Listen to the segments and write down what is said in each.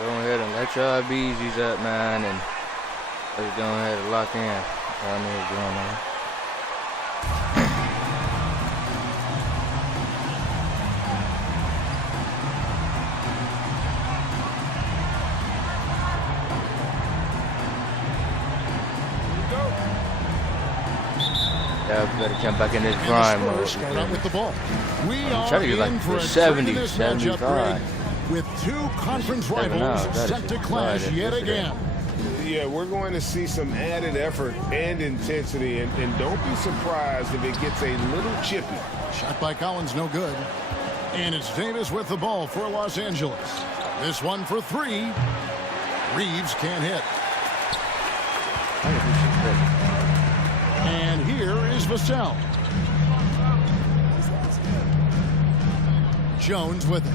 Go ahead and let your BZs up, man, and let's go ahead and lock in. I know what's going on. Yeah, better jump back in this grind mode. Start out with the ball. I'm trying to get like for 70, 75. With two conference rivals set to clash yet again. Yeah, we're going to see some added effort and intensity, and don't be surprised if it gets a little chippy. Shot by Collins, no good. And it's Davis with the ball for Los Angeles. This one for three. Reeves can't hit. And here is Vassell. Jones with it.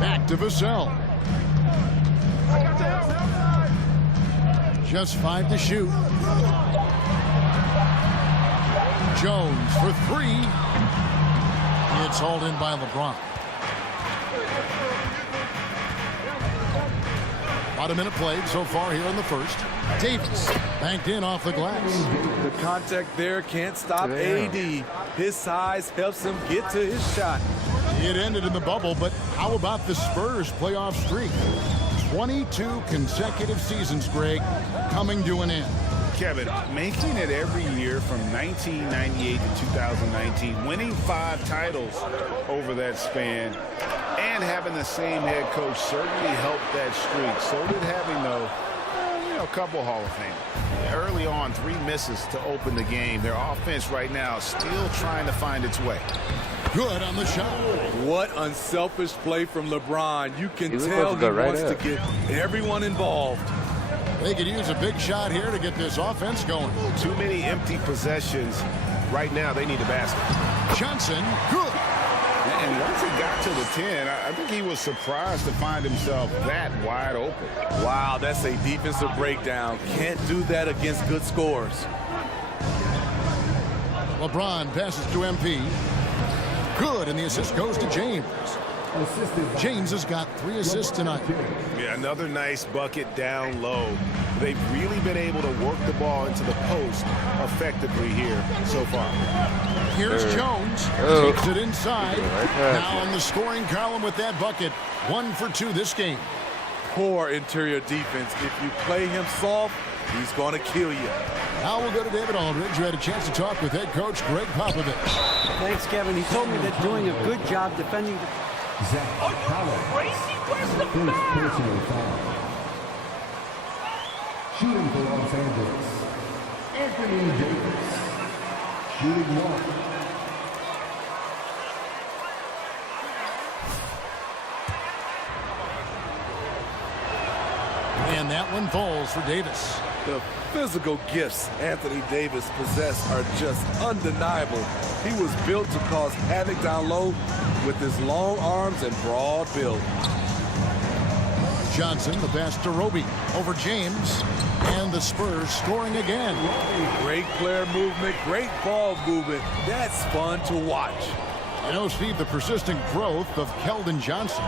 Back to Vassell. Just 5 to shoot. Jones for three. It's hauled in by LeBron. About a minute played so far here in the first. Davis banked in off the glass. The contact there can't stop AD. His size helps him get to his shot. It ended in the bubble, but how about the Spurs playoff streak? 22 consecutive seasons, Greg, coming to an end. Kevin, making it every year from 1998 to 2019, winning 5 titles over that span, and having the same head coach certainly helped that streak. So did having, though, a couple Hall of Fame. Early on, 3 misses to open the game. Their offense right now is still trying to find its way. Good on the shot. What unselfish play from LeBron. You can tell he wants to get everyone involved. They could use a big shot here to get this offense going. Too many empty possessions. Right now, they need a basket. Johnson, good. And once he got to the 10, I think he was surprised to find himself that wide open. Wow, that's a defensive breakdown. Can't do that against good scores. LeBron passes to MP. Good, and the assist goes to James. James has got 3 assists tonight. Yeah, another nice bucket down low. They've really been able to work the ball into the post effectively here so far. Here's Jones. Takes it inside. Now in the scoring column with that bucket. 1 for 2 this game. Poor interior defense. If you play him soft, he's going to kill you. Now we'll go to David Aldridge, who had a chance to talk with head coach Greg Popovich. Thanks, Kevin. He told me they're doing a good job defending. Are you crazy? Where's the foul? Shooting for Los Angeles, Anthony Davis. Shooting 1. And that one falls for Davis. The physical gifts Anthony Davis possesses are just undeniable. He was built to cause havoc down low with his long arms and broad build. Johnson, the pass to Roby over James, and the Spurs scoring again. Great player movement, great ball movement. That's fun to watch. You know, Steve, the persistent growth of Keldon Johnson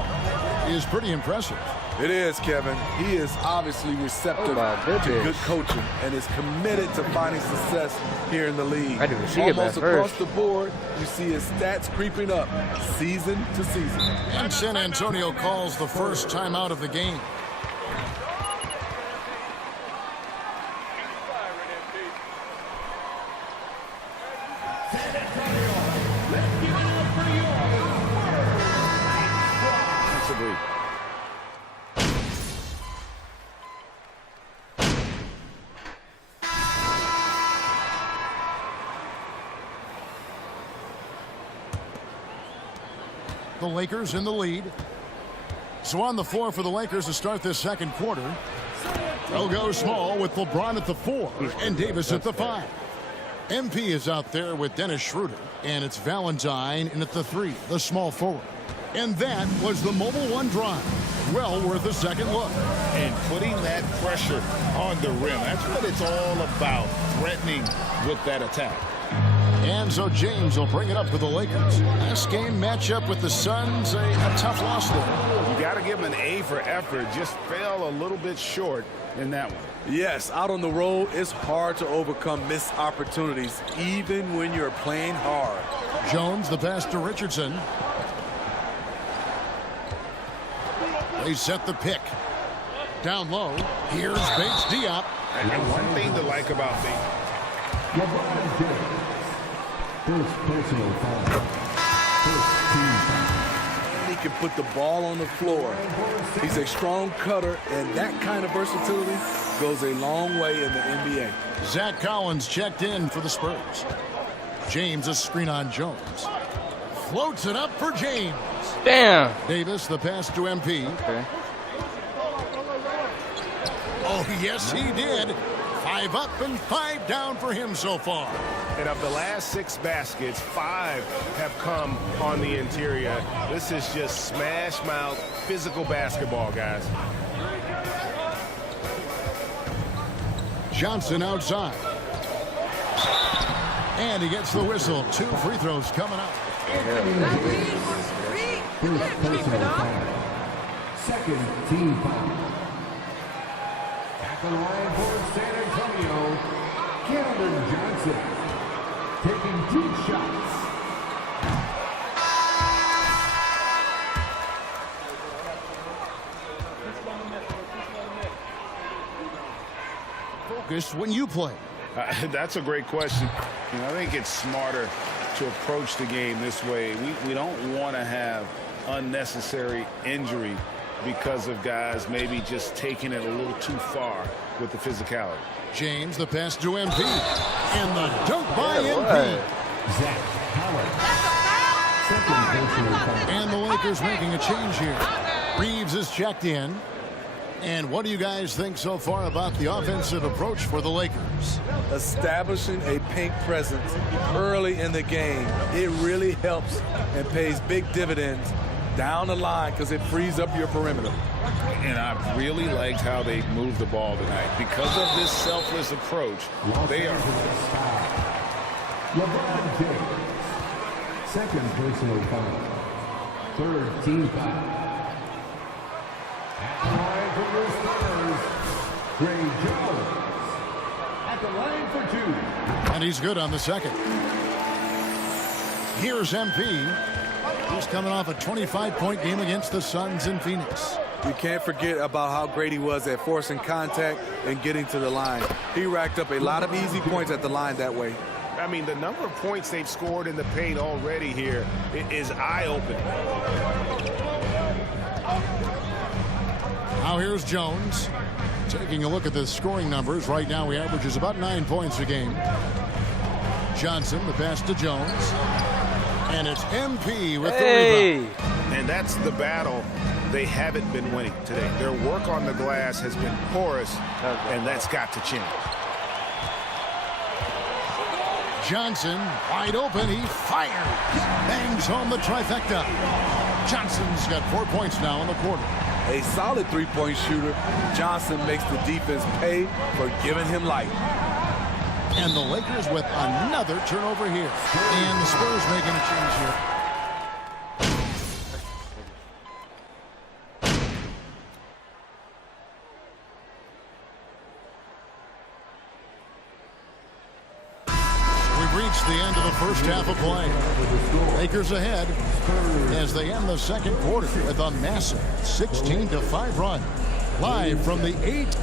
is pretty impressive. It is, Kevin. He is obviously receptive to good coaching and is committed to finding success here in the league. I didn't see it Almost at across first. the board, you see his stats creeping up season to season. And San Antonio calls the first time out of the game. The Lakers in the lead. So on the floor for the Lakers to start this second quarter. They'll go small with LeBron at the 4 and Davis at the 5. MP is out there with Dennis Schroeder, and it's Valentine in at the 3, the small forward. And that was the Mobile One drive. Well worth a second look. And putting that pressure on the rim. That's what it's all about, threatening with that attack. And so James will bring it up for the Lakers. Last game matchup with the Suns, a tough loss there. You got to give him an A for effort. Just fell a little bit short in that one. Yes, out on the road, it's hard to overcome missed opportunities, even when you're playing hard. Jones, the pass to Richardson. They set the pick. Down low. Here's Bates Diop. And one thing to like about me. LeBron James. First personal foul. First team foul. He can put the ball on the floor. He's a strong cutter, and that kind of versatility goes a long way in the NBA. Zach Collins checked in for the Spurs. James, a screen on Jones. Floats it up for James. Damn. Davis, the pass to MP. Okay. Oh, yes, he did. 5 up and 5 down for him so far. And of the last 6 baskets, 5 have come on the interior. This is just smash mouth physical basketball, guys. Johnson outside. And he gets the whistle. 2 free throws coming up. First personal foul. Second team foul. At the line for San Antonio, Cameron Johnson. Taking 2 shots. Focus when you play. That's a great question. I think it's smarter to approach the game this way. We don't want to have unnecessary injury because of guys maybe just taking it a little too far with the physicality. James, the pass to MP. And the dunk by MP. Zach Howard. Second personal foul. And the Lakers making a change here. Reeves is checked in. And what do you guys think so far about the offensive approach for the Lakers? Establishing a paint presence early in the game, it really helps and pays big dividends down the line because it frees up your perimeter. And I really liked how they moved the ball tonight. Because of this selfless approach, they are... LeBron James. Second personal foul. Third team foul. At the line for your Spurs, Trey Jones. At the line for 2. And he's good on the second. Here's MP. He's coming off a 25-point game against the Suns in Phoenix. You can't forget about how great he was at forcing contact and getting to the line. He racked up a lot of easy points at the line that way. I mean, the number of points they've scored in the paint already here is eye-opening. Now here's Jones. Taking a look at the scoring numbers. Right now he averages about 9 points a game. Johnson, the pass to Jones. And it's MP with the rebound. And that's the battle they haven't been winning today. Their work on the glass has been porous, and that's got to change. Johnson, wide open, he fires. Bangs home the trifecta. Johnson's got 4 points now in the quarter. A solid three-point shooter, Johnson makes the defense pay for giving him life. And the Lakers with another turnover here. And the Spurs making a change here. We've reached the end of the first half of play. Lakers ahead as they end the second quarter with a massive 16-5 run. Live from the 8.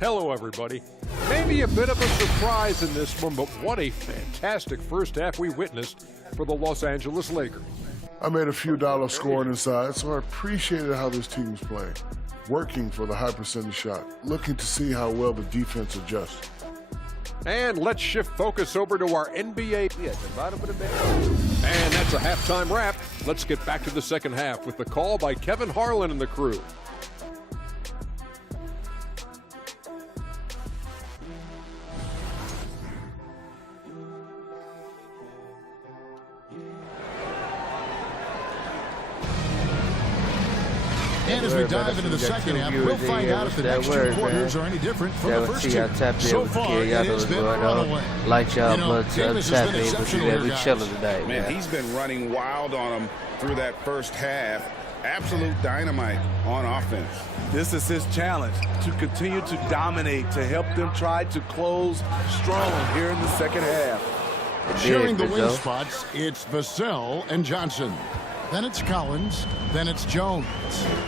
Hello, everybody. Maybe a bit of a surprise in this one, but what a fantastic first half we witnessed for the Los Angeles Lakers. I made a few dollars scoring inside, so I appreciated how this team was playing. Working for the high percentage shot, looking to see how well the defense adjusts. And let's shift focus over to our NBA. And that's a halftime wrap. Let's get back to the second half with the call by Kevin Harlan and the crew. And as we dive into the second half, we'll find out if the next two quarters are any different from the first two. So far, it has been a runaway. Like y'all, but Davis tap has been it, exceptional but here, we guys. chilling tonight, Man, man. he's been running wild on them through that first half. Absolute dynamite on offense. This is his challenge, to continue to dominate, to help them try to close strong here in the second half. Sharing the wing spots, it's Vassell and Johnson. Then it's Collins. Then it's Jones.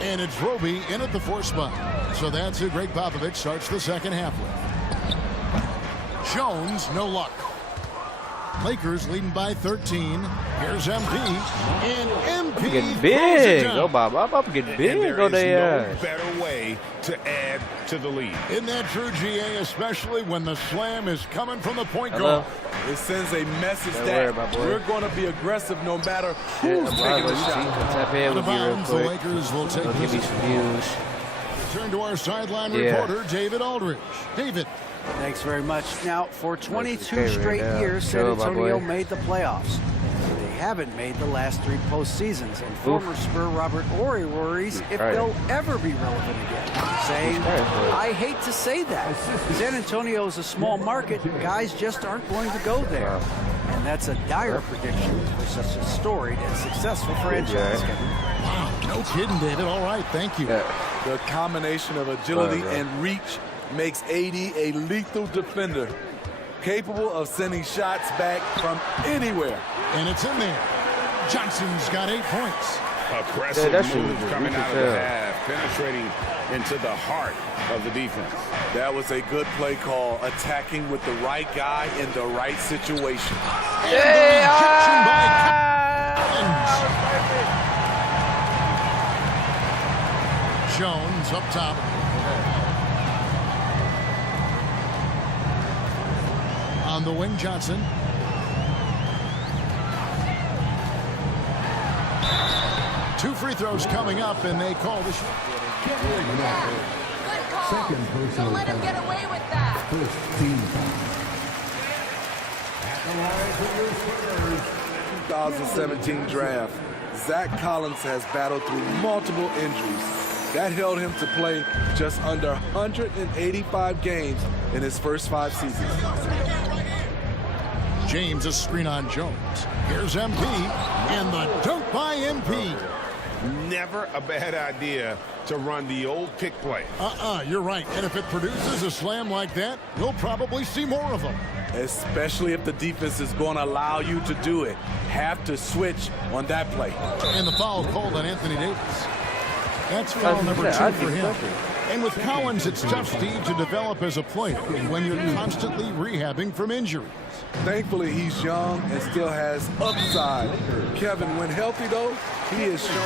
And it's Roby in at the 4 spot. So that's who Greg Popovich starts the second half with. Jones, no luck. Lakers leading by 13. Here's MP. And MP Getting big. Oh, Bob, I'm getting big. And there Go is there. no better way to add to the lead. Isn't that true, GA? Especially when the slam is coming from the point guard. It sends a message Don't that worry, my boy. we're going to be aggressive no matter who's taking the shot. Tap in Out with of you real bounds, the quick. Lakers will take I'll give you this. some views. Turn to our sideline Yeah. reporter, David Aldridge. David. Thanks very much. Now, for 22 favorite straight now. years, San Sure, my Antonio boy. made the playoffs. They haven't made the last 3 postseasons, and former Spur Robert Ory worries if Right. they'll ever be relevant again, saying, I hate to say that. San Antonio is a small market. Guys just aren't going to go there. And that's a dire prediction for such a storied and successful franchise. Wow, no kidding, David. All right, thank you. The combination of agility and reach makes AD a lethal defender, capable of sending shots back from anywhere. And it's in there. Johnson's got 8 points. Aggressive that shit moves was coming weak out as of the hell. half, penetrating into the heart of the defense. That was a good play call, attacking with the right guy in the right situation. Ejection by Collins. Jones up top. On the wing, Johnson. Two free throws coming up, and they call the shot. Good call. Second personal Don't let him get away with that. First team foul. At the line for your Spurs. 2017 draft, Zach Collins has battled through multiple injuries. That held him to play just under 185 games in his first 5 seasons. James, a screen on Jones. Here's MP, and the dunk by MP. Never a bad idea to run the old pick play. You're right. And if it produces a slam like that, we'll probably see more of them. Especially if the defense is going to allow you to do it. Have to switch on that play. And the foul called on Anthony Davis. That's foul number 2 for him. And with Collins, it's tough, Steve, to develop as a player when you're constantly rehabbing from injuries. Thankfully, he's young and still has upside. Kevin, when healthy, though, he is shown a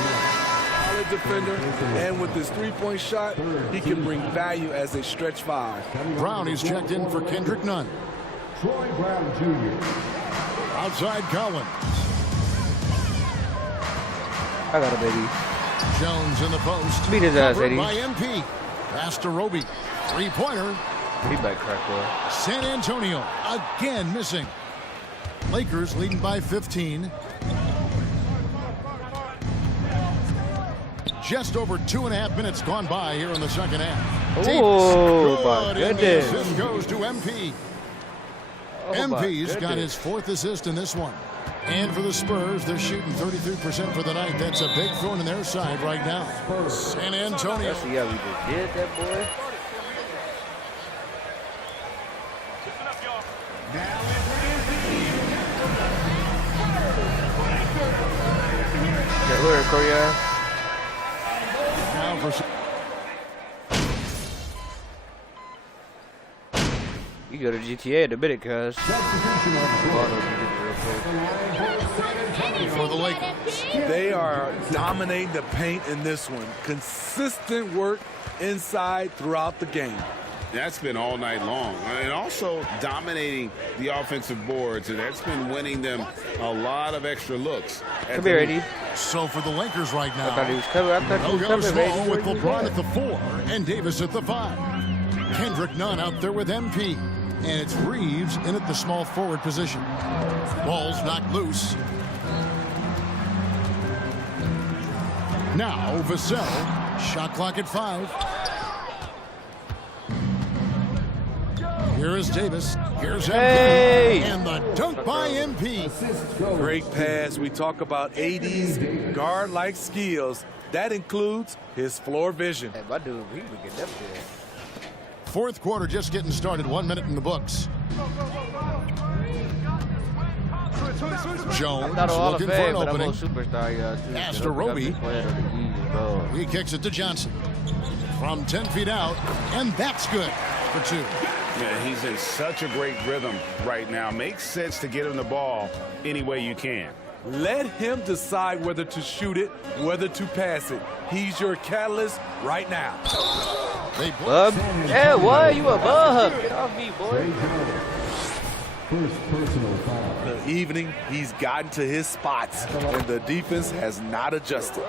solid defender. And with his three-point shot, he can bring value as a stretch 5. Brown is checked in for Kendrick Nunn. Troy Brown Jr. Outside Collins. I got a baby. Jones in the post. Beat his ass, Covered Eddie. by MP. Pass to Roby. Three-pointer. Feedback crack, boy. San Antonio again missing. Lakers leading by 15. Just over 2.5 minutes gone by here in the second half. Oh, my Good, and the goodness. assist goes to MP. Oh, my MP's got goodness. his 4th assist in this one. And for the Spurs, they're shooting 33% for the night. That's a big thorn in their side right now. San Antonio. See how we just did that, boy. Okay, where, Korea? Now for You go to GTA in a minute, cuz. for the Lakers. They are dominating the paint in this one. Consistent work inside throughout the game. That's been all night long. And also dominating the offensive boards. And that's been winning them a lot of extra looks. Come here, Eddie. So for the Lakers right now, I thought he was coming. I thought he they'll was go coming, small baby. with LeBron at the 4 and Davis at the 5. Kendrick Nunn out there with MP. And it's Reeves in at the small forward position. Ball's knocked loose. Now Vassell, shot clock at 5. Here is Davis. Here's MP. Hey! And the dunk by MP. Great pass. We talk about AD's guard-like skills. That includes his floor vision. Hey, my dude, he would get up there. Fourth quarter just getting started. 1 minute in the books. Jones Not all looking of for an fame, but I'm opening. a superstar, y'all, too. Pass to Roby. Roby. He kicks it to Johnson. From 10 feet out, and that's good for 2. Yeah, he's in such a great rhythm right now. Makes sense to get him the ball any way you can. Let him decide whether to shoot it, whether to pass it. He's your catalyst right now. They Bub? Yeah, what? You a bub? Get off me, boy. First personal foul. The evening, he's gotten to his spots, and the defense has not adjusted.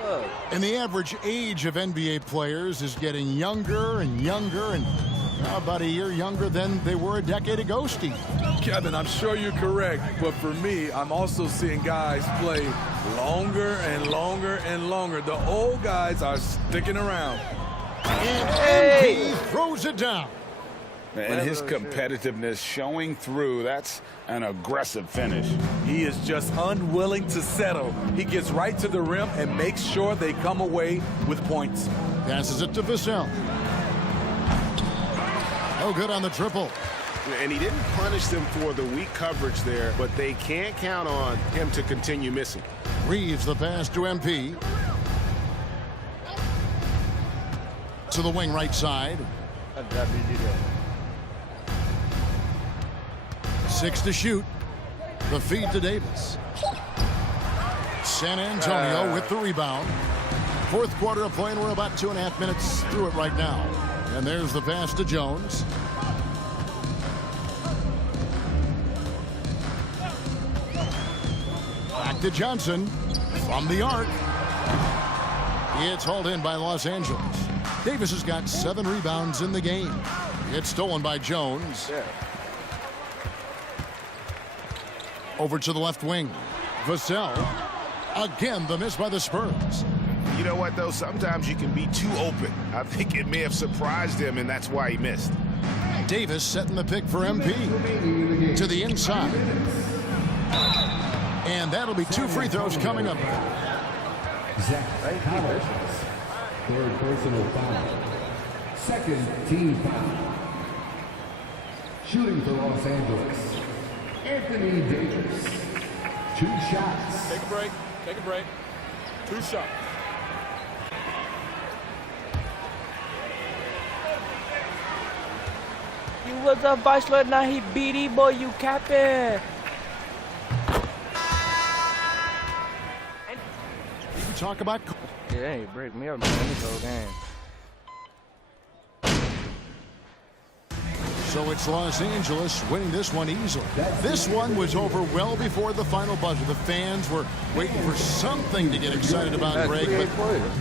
And the average age of NBA players is getting younger and younger, and about a year younger than they were a decade ago, Steve. Kevin, I'm sure you're correct, but for me, I'm also seeing guys play longer and longer and longer. The old guys are sticking around. And MP throws it down. And his competitiveness showing through. That's an aggressive finish. He is just unwilling to settle. He gets right to the rim and makes sure they come away with points. Passes it to Vassell. No good on the triple. And he didn't punish them for the weak coverage there, but they can't count on him to continue missing. Reeves the pass to MP. To the wing right side. 6 to shoot. The feed to Davis. San Antonio with the rebound. Fourth quarter of play, and we're about 2.5 minutes through it right now. And there's the pass to Jones. Back to Johnson from the arc. It's hauled in by Los Angeles. Davis has got 7 rebounds in the game. It's stolen by Jones. Over to the left wing. Vassell. Again, the miss by the Spurs. You know what, though? Sometimes you can be too open. I think it may have surprised him, and that's why he missed. Davis setting the pick for MP. To the inside. And that'll be 2 free throws coming up. Zach Collins. Third personal foul. Second team foul. Shooting for Los Angeles. Anthony Davis. 2 shots. Take a break. Take a break. 2 shots. You was a bachelor, now he BD boy, you capping. You can talk about. Yeah, they ain't break me up, man. Let me go game. So it's Los Angeles winning this one easily. This one was over well before the final buzzer. The fans were waiting for something to get excited about, Greg.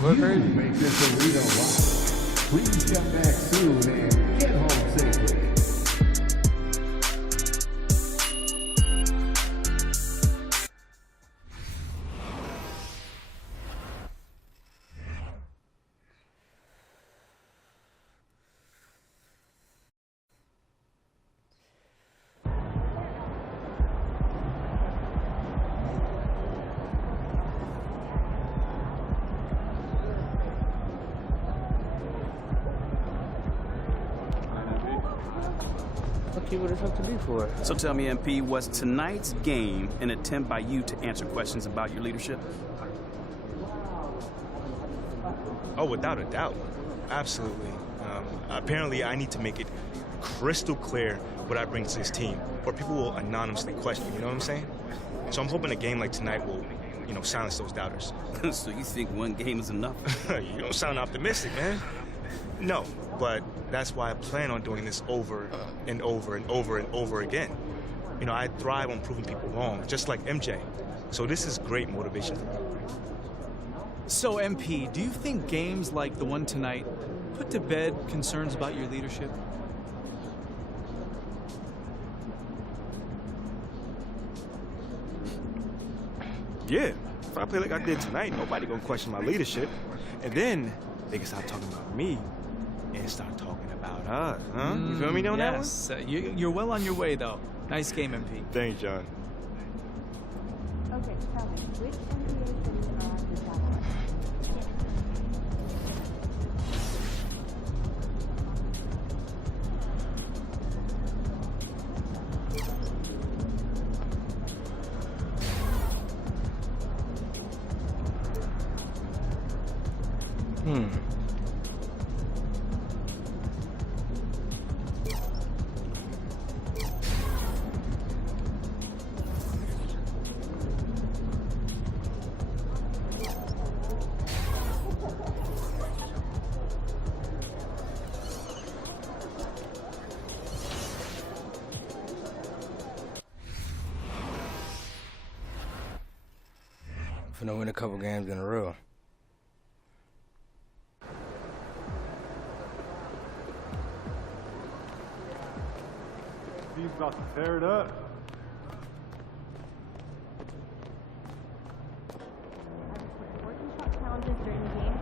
But You make this a read on. Please come back soon and get home safely. What it's up to be for. So tell me, MP, was tonight's game an attempt by you to answer questions about your leadership? Oh, without a doubt. Absolutely. Apparently, I need to make it crystal clear what I bring to this team, or people will anonymously question, you know what I'm saying? So I'm hoping a game like tonight will, silence those doubters. So you think one game is enough? You don't sound optimistic, man. No, but that's why I plan on doing this over and over and over and over again. I thrive on proving people wrong, just like MJ. So this is great motivation for me. So, MP, do you think games like the one tonight put to bed concerns about your leadership? Yeah, if I play like I did tonight, nobody gonna question my leadership. And then they can stop talking about me and start talking about us, huh? You feel me on that one? Yes. You're well on your way, though. Nice game, MP. Thanks, John. Okay, tell me, which NBA cities are on the top list? Finna win a couple games in a row. He's about to tear it up. Working shot challenges during the game.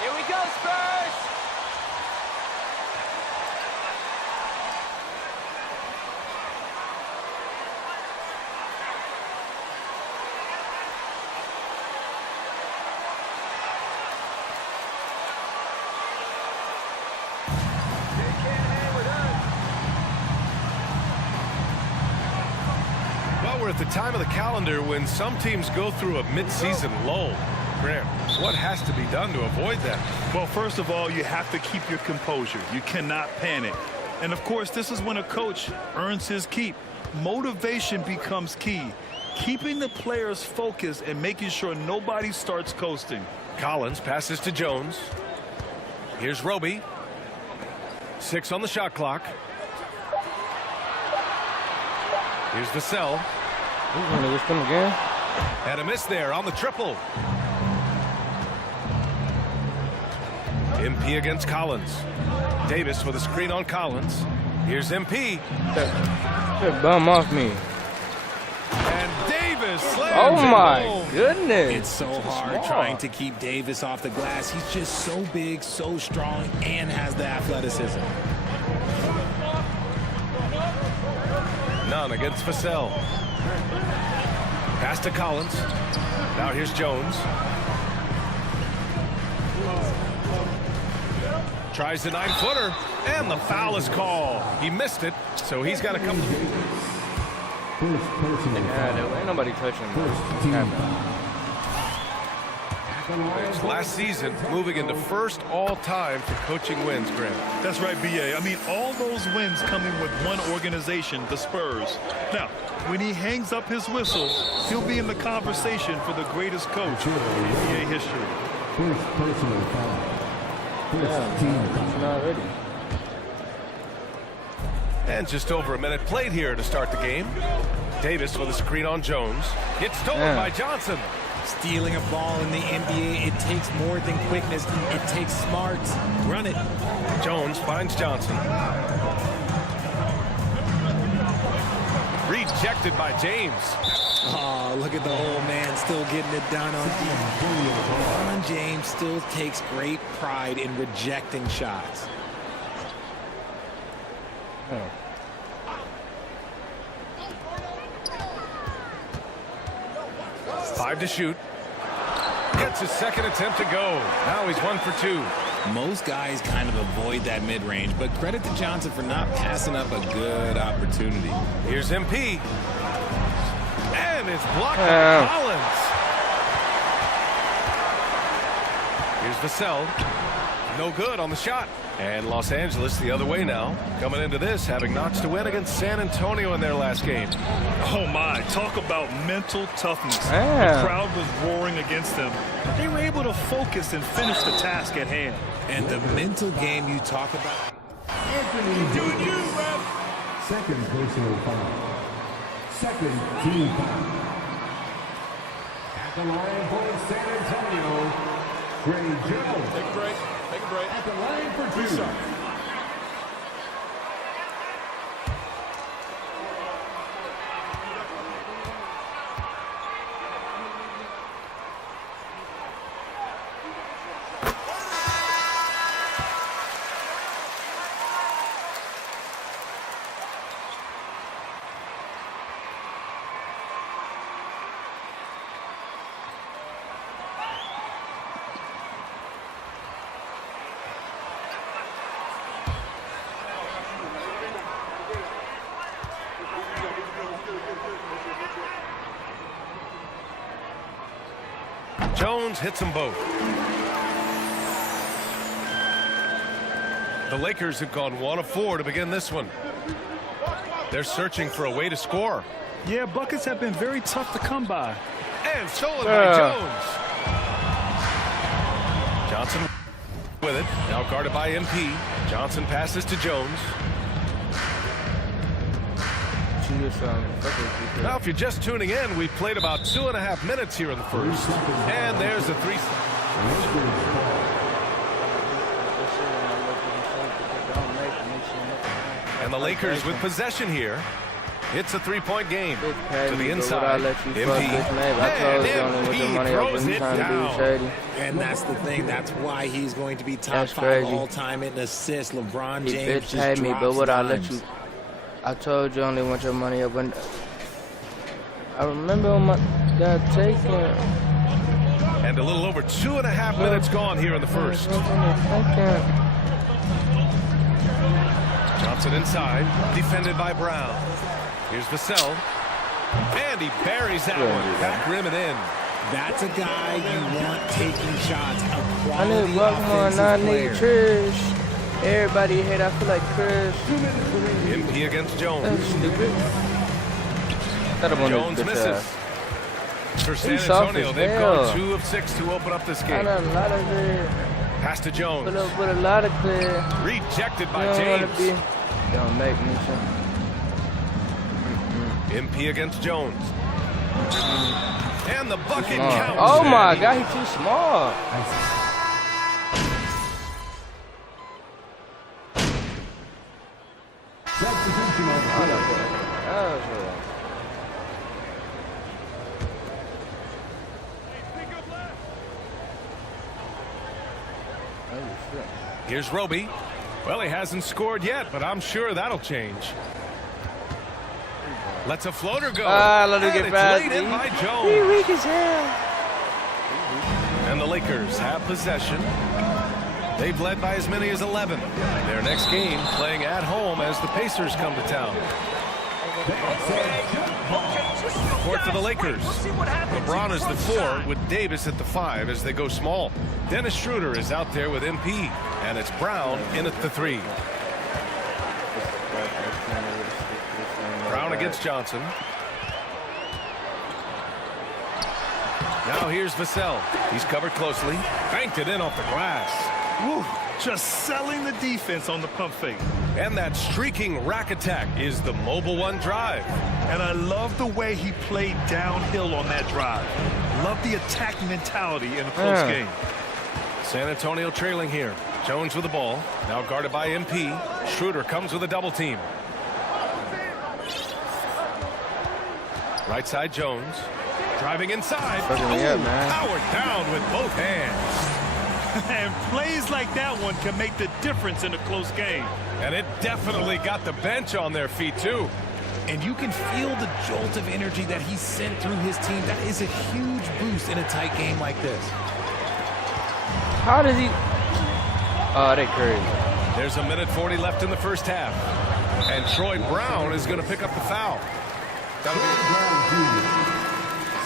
Here we go, Spurs! Well, we're at the time of the calendar when some teams go through a mid-season lull. Graham, what has to be done to avoid that? Well, first of all, you have to keep your composure. You cannot panic. And, of course, this is when a coach earns his keep. Motivation becomes key. Keeping the players focused and making sure nobody starts coasting. Collins passes to Jones. Here's Roby. 6 on the shot clock. Here's Vassell. He's gonna just come again. And a miss there on the triple. MP against Collins. Davis with a screen on Collins. Here's MP. That bum off me. And Davis slams Oh it my home. goodness. It's so hard trying to keep Davis off the glass. He's just so big, so strong, and has the athleticism. None against Vassell. Pass to Collins. Now here's Jones. Tries the 9-footer, and the foul is called. He missed it, so he's got to come. Ain't nobody touching him. Last season, moving into first all-time for coaching wins, Graham. That's right, B.A. I mean, all those wins coming with one organization, the Spurs. Now, when he hangs up his whistle, he'll be in the conversation for the greatest coach in NBA history. First personal foul. First team foul. Already. And just over a minute played here to start the game. Davis with a screen on Jones. Gets stolen by Johnson. Stealing a ball in the NBA, it takes more than quickness. It takes smarts. Run it. Jones finds Johnson. Reed Rejected by James. Oh, look at the old man still getting it done on defense. LeBron James still takes great pride in rejecting shots. Oh. 5 to shoot. Gets his second attempt to go. Now he's 1 for 2. Most guys kind of avoid that mid-range, but credit to Johnson for not passing up a good opportunity. Here's MP. And it's blocked by Collins. Here's Vassell. No good on the shot. And Los Angeles the other way now. Coming into this, having notched a win against San Antonio in their last game. Oh my, talk about mental toughness. Yeah. The crowd was roaring against them. They were able to focus and finish the task at hand. And the mental game you talk about. Anthony Davis. Second personal foul. Second team foul. At the line for San Antonio, Trey Jones. Take a break. Take a break. At the line for 2. Jones hits them both. The Lakers have gone 1 of 4 to begin this one. They're searching for a way to score. Yeah, buckets have been very tough to come by. And stolen by Jones. Johnson with it. Now guarded by MP. Johnson passes to Jones. Now, if you're just tuning in, we've played about 2.5 minutes here in the first. And there's a 3. And the Lakers with possession here. It's a 3-point game. To the inside. MP throws it down. And that's the thing. That's why he's going to be top 5 all-time in assists. LeBron James just paid me, but would I let dimes. you? I told you only want your money up when I remember when my dad taking. And a little over 2.5 minutes gone here in the first. Johnson inside, defended by Brown. Here's Vassell. And he buries that one. Back rim and in. That's a guy you want taking shots. A I quality need Buckman, I offensive need player. Trish. Everybody hate, I feel like Chris. MP against Jones. That's stupid. Jones misses. For San Antonio, they've gone 2 of 6 to open up this game. I got a lot of it. Pass to Jones. Put up with a lot of clear. Rejected by James. James. Don't make me some. MP against Jones. And the bucket counts. Oh my God, he's too small. Here's Roby. Well, he hasn't scored yet, but I'm sure that'll change. Lets a floater go. Let him and get it's past laid in me. by He Jones. weak as hell. And the Lakers have possession. They've led by as many as 11. Their next game playing at home as the Pacers come to town. Court for the Lakers. LeBron is the 4 with Davis at the 5 as they go small. Dennis Schroeder is out there with MP. And it's Brown in at the 3. Brown against Johnson. Now here's Vassell. He's covered closely. Banked it in off the glass. Woo, just selling the defense on the pump fake. And that streaking rack attack is the Mobile One drive. And I love the way he played downhill on that drive. Love the attack mentality in a close game. San Antonio trailing here. Jones with the ball. Now guarded by MP. Schroeder comes with a double team. Right side Jones. Driving inside. Fucking me up, man. Powered down with both hands. And plays like that one can make the difference in a close game. And it definitely got the bench on their feet, too. And you can feel the jolt of energy that he sent through his team. That is a huge boost in a tight game like this. How does he? Oh, they crazy. There's a minute 40 left in the first half. And Troy Brown is going to pick up the foul. That'll be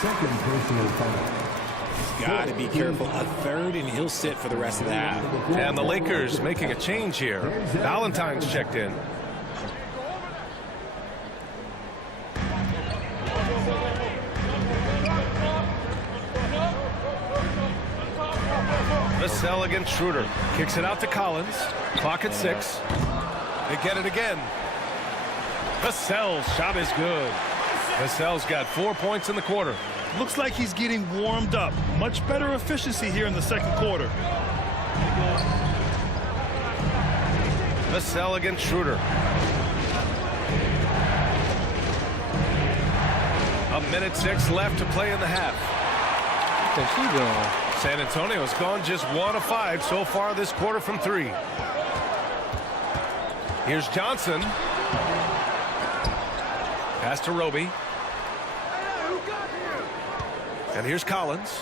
second personal foul. Got to be careful. A third, and he'll sit for the rest of the half. And the Lakers making a change here. Valentine's checked in. Vassell against Schroeder. Kicks it out to Collins. Clock at 6. They get it again. Vassell's shot is good. Vassell's got 4 points in the quarter. Looks like he's getting warmed up. Much better efficiency here in the second quarter. Vassell against Schroeder. A minute 6 left to play in the half. What's she doing? San Antonio's gone just 1 of 5 so far this quarter from 3. Here's Johnson. Pass to Roby. And here's Collins.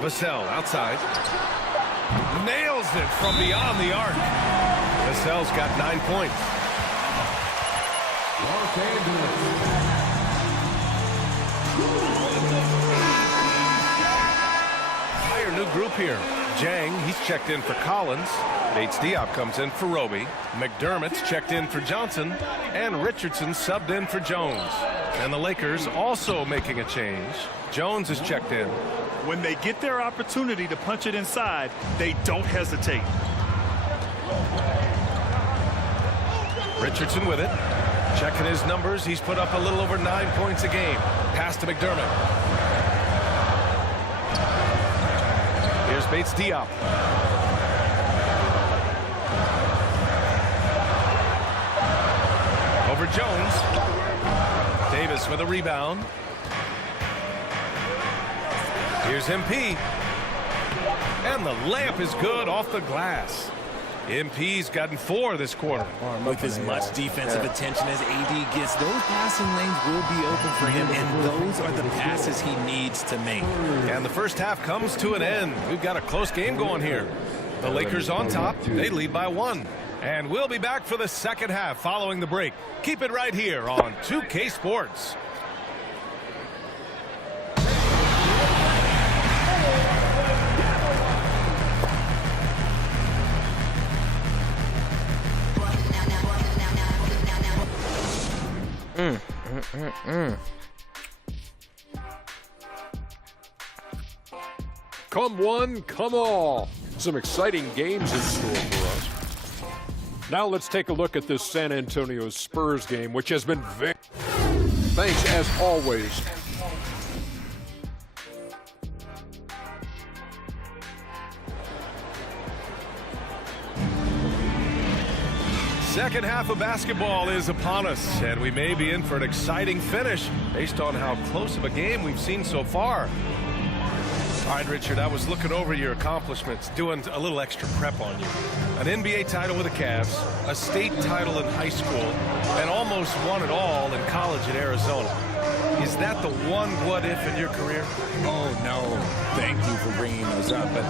Vassell outside. Nails it from beyond the arc. Vassell's got 9 points. Los Angeles. Higher new group here. Jang, he's checked in for Collins. Bates Diop comes in for Roby. McDermott's checked in for Johnson. And Richardson subbed in for Jones. And the Lakers also making a change. Jones is checked in. When they get their opportunity to punch it inside, they don't hesitate. Richardson with it. Checking his numbers. He's put up a little over 9 points a game. Pass to McDermott. Here's Bates Diop. Over Jones. Davis with a rebound. Here's MP. And the layup is good off the glass. MP's gotten 4 this quarter. With as much defensive attention as AD gets, those passing lanes will be open for him, and those are the passes he needs to make. And the first half comes to an end. We've got a close game going here. The Lakers on top. They lead by 1. And we'll be back for the second half following the break. Keep it right here on 2K Sports. Come one, come all. Some exciting games in store for us. Now let's take a look at this San Antonio Spurs game, which has been very... Thanks as always. Second half of basketball is upon us, and we may be in for an exciting finish based on how close of a game we've seen so far. All right, Richard, I was looking over your accomplishments, doing a little extra prep on you. An NBA title with the Cavs, a state title in high school, and almost won it all in college at Arizona. Is that the one what-if in your career? Oh, no. Thank you for bringing those up. But,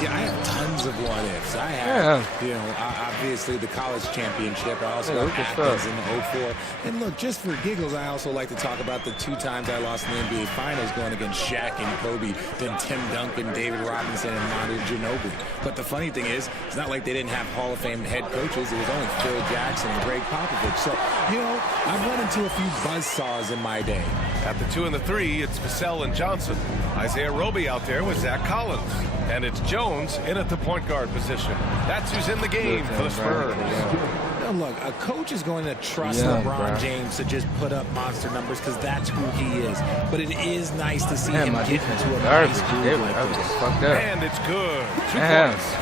yeah, I have tons of what-ifs. I have, you know, obviously the college championship. I also have Athens in the 04. And, look, just for giggles, I also like to talk about the 2 times I lost in the NBA Finals going against Shaq and Kobe, then Tim Duncan, David Robinson, and Manu Ginobili. But the funny thing is, it's not like they didn't have Hall of Fame head coaches. It was only Phil Jackson and Greg Popovich. So, you know, I've run into a few buzzsaws in my day. At the 2 and the 3, it's Vassell and Johnson. Isaiah Roby out there with Zach Collins. And it's Jones in at the point guard position. That's who's in the game for the Spurs. Now look, a coach is going to trust LeBron James to just put up monster numbers because that's who he is. But it is nice to see him get into a nice groove like this. And it's good. 2 points.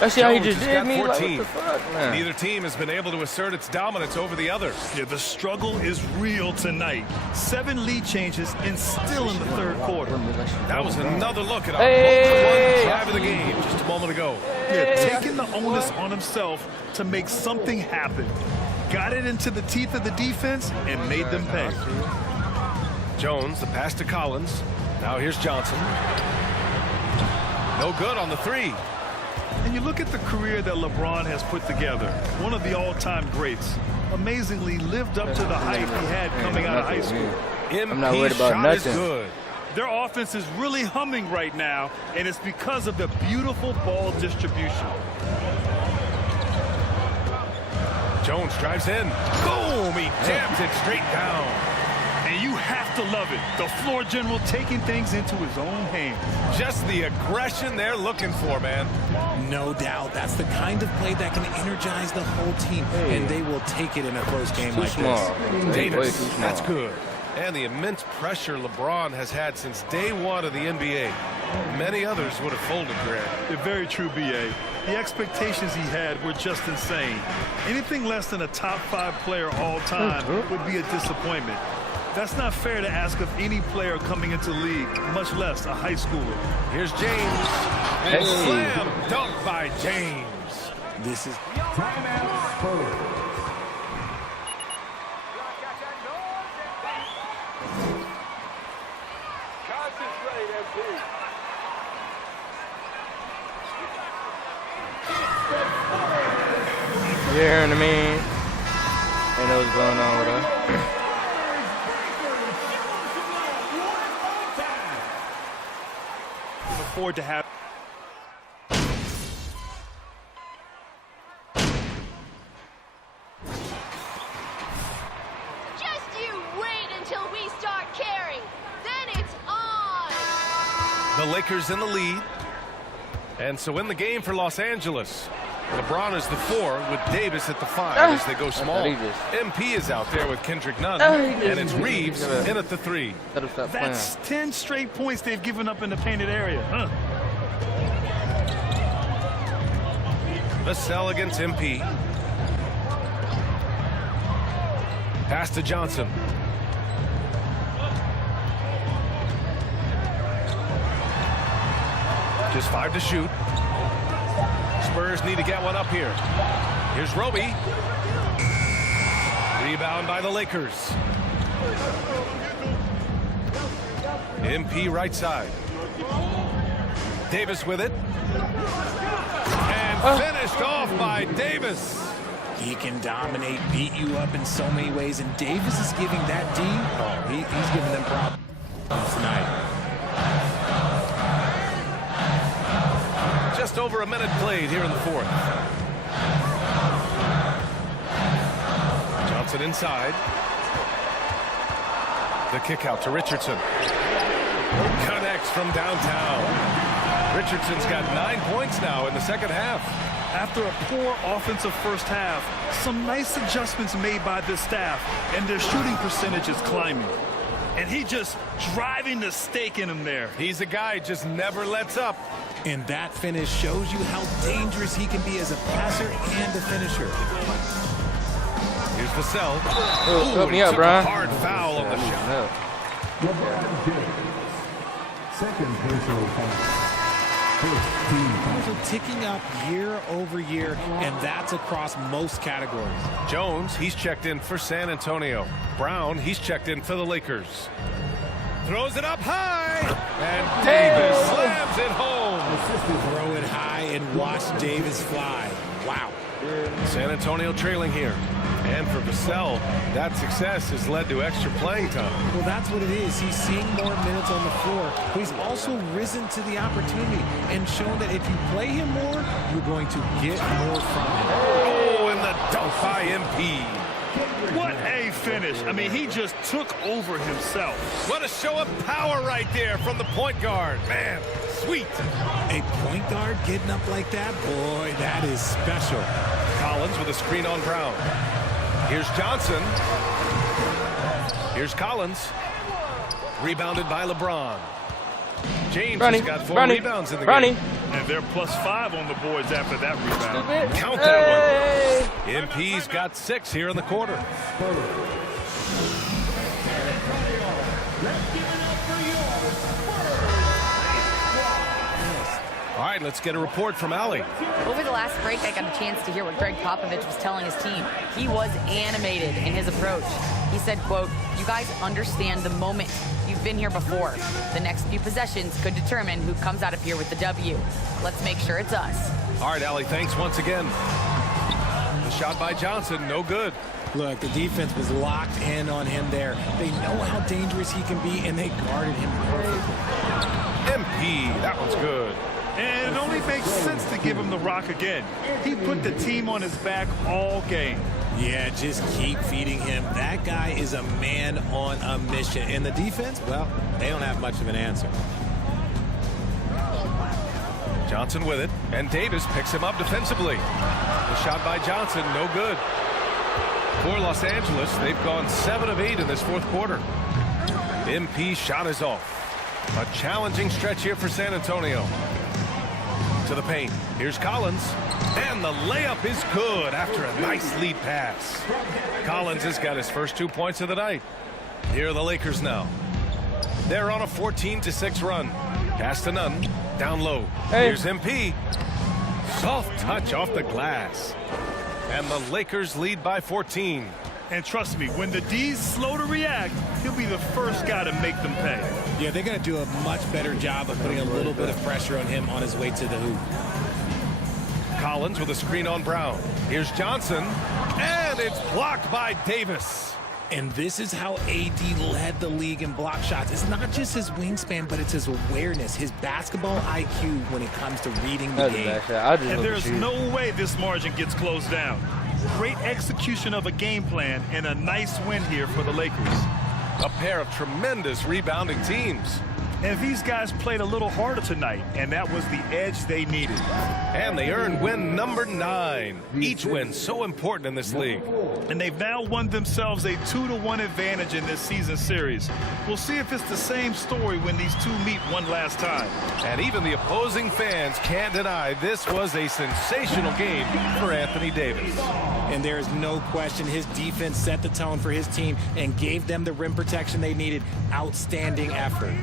That's how he Jones just has did got me. 14. Like, what the fuck, man? Neither team has been able to assert its dominance over the other. Yeah, the struggle is real tonight. 7 lead changes and still in the third quarter. That was another look at our Hey! drive of the game just a moment ago. Yeah, taking the onus on himself to make something happen. Got it into the teeth of the defense and made them pay. Jones, the pass to Collins. Now here's Johnson. No good on the 3. And you look at the career that LeBron has put together. One of the all-time greats. Amazingly lived up to the hype he had coming out of high school. I'm not worried about nothing. Good. Their offense is really humming right now, and it's because of the beautiful ball distribution. Jones drives in. Boom! He jams it straight down. And you have to love it. The floor general taking things into his own hands. Just the aggression they're looking for, man. No doubt. That's the kind of play that can energize the whole team, and they will take it in a close game like this. Davis, that's good. And the immense pressure LeBron has had since day one of the NBA. Many others would have folded, Grant. Yeah, very true, B.A. The expectations he had were just insane. Anything less than a top 5 player all time would be a disappointment. That's not fair to ask of any player coming into the league, much less a high schooler. Here's James. And slam dunk by James. This is Timeout Spurs. You hearing me? Ain't know what's going on with us. Afford to have. Just you wait until we start caring. Then it's on. The Lakers in the lead. And so in the game for Los Angeles. LeBron is the 4 with Davis at the 5 as they go small. MP is out there with Kendrick Nunn. And it's Reeves in at the 3. That's 10 straight points they've given up in the painted area. Vassell against MP. Pass to Johnson. Just 5 to shoot. Spurs need to get one up here. Here's Roby. Rebound by the Lakers. MP right side. Davis with it. And finished off by Davis. He can dominate, beat you up in so many ways, and Davis is giving that D. He's giving them problems tonight. Just over a minute played here in the 4th. Johnson inside. The kick out to Richardson. Connects from downtown. Richardson's got 9 points now in the second half. After a poor offensive first half, some nice adjustments made by this staff, and their shooting percentage is climbing. And he just driving the stake in him there. He's a guy just never lets up. And that finish shows you how dangerous he can be as a passer and a finisher. Here's Vassell. Help me out, Brian. Hard foul on the shot. LeBron James. Second personal foul. Fouls are ticking up year over year, and that's across most categories. Jones, he's checked in for San Antonio. Brown, he's checked in for the Lakers. Throws it up high, and Davis slams it home. Throw it high and watch Davis fly. Wow. San Antonio trailing here. And for Vassell, that success has led to extra playing time. Well, that's what it is. He's seeing more minutes on the floor, but he's also risen to the opportunity and shown that if you play him more, you're going to get more from him. Oh, and the dunk by MP. What a finish. I mean, he just took over himself. What a show of power right there from the point guard. Man, sweet. A point guard getting up like that? Boy, that is special. Collins with a screen on Brown. Here's Johnson. Here's Collins. Rebounded by LeBron. James has got 4 rebounds in the game. And they're +5 on the boards after that rebound. Count that one. MP's got 6 here in the quarter. All right, let's get a report from Allie. Over the last break, I got a chance to hear what Greg Popovich was telling his team. He was animated in his approach. He said, quote, "You guys understand the moment. You've been here before. The next few possessions could determine who comes out of here with the W. Let's make sure it's us." All right, Allie, thanks once again. The shot by Johnson, no good. Look, the defense was locked in on him there. They know how dangerous he can be, and they guarded him perfectly. MP, that one's good. And it only makes sense to give him the rock again. He put the team on his back all game. Yeah, just keep feeding him. That guy is a man on a mission. And the defense, well, they don't have much of an answer. Johnson with it, and Davis picks him up defensively. The shot by Johnson, no good. For Los Angeles, they've gone 7 of 8 in this fourth quarter. MP's shot is off. A challenging stretch here for San Antonio. To the paint. Here's Collins. And the layup is good after a nice lead pass. Collins has got his first 2 points of the night. Here are the Lakers now. They're on a 14-6 run. Pass to none. Down low. Here's MP. Soft touch off the glass. And the Lakers lead by 14. And trust me, when the D's slow to react, he'll be the first guy to make them pay. Yeah, they're going to do a much better job of putting a little bit of pressure on him on his way to the hoop. Collins with a screen on Brown. Here's Johnson. And it's blocked by Davis. And this is how AD led the league in block shots. It's not just his wingspan, but it's his awareness, his basketball IQ when it comes to reading the game. And there's no way this margin gets closed down. Great execution of a game plan and a nice win here for the Lakers. A pair of tremendous rebounding teams. And these guys played a little harder tonight, and that was the edge they needed. And they earned win number 9. Each win so important in this league. And they've now won themselves a 2-1 advantage in this season series. We'll see if it's the same story when these two meet one last time. And even the opposing fans can't deny this was a sensational game for Anthony Davis. And there is no question his defense set the tone for his team and gave them the rim protection they needed. Outstanding effort.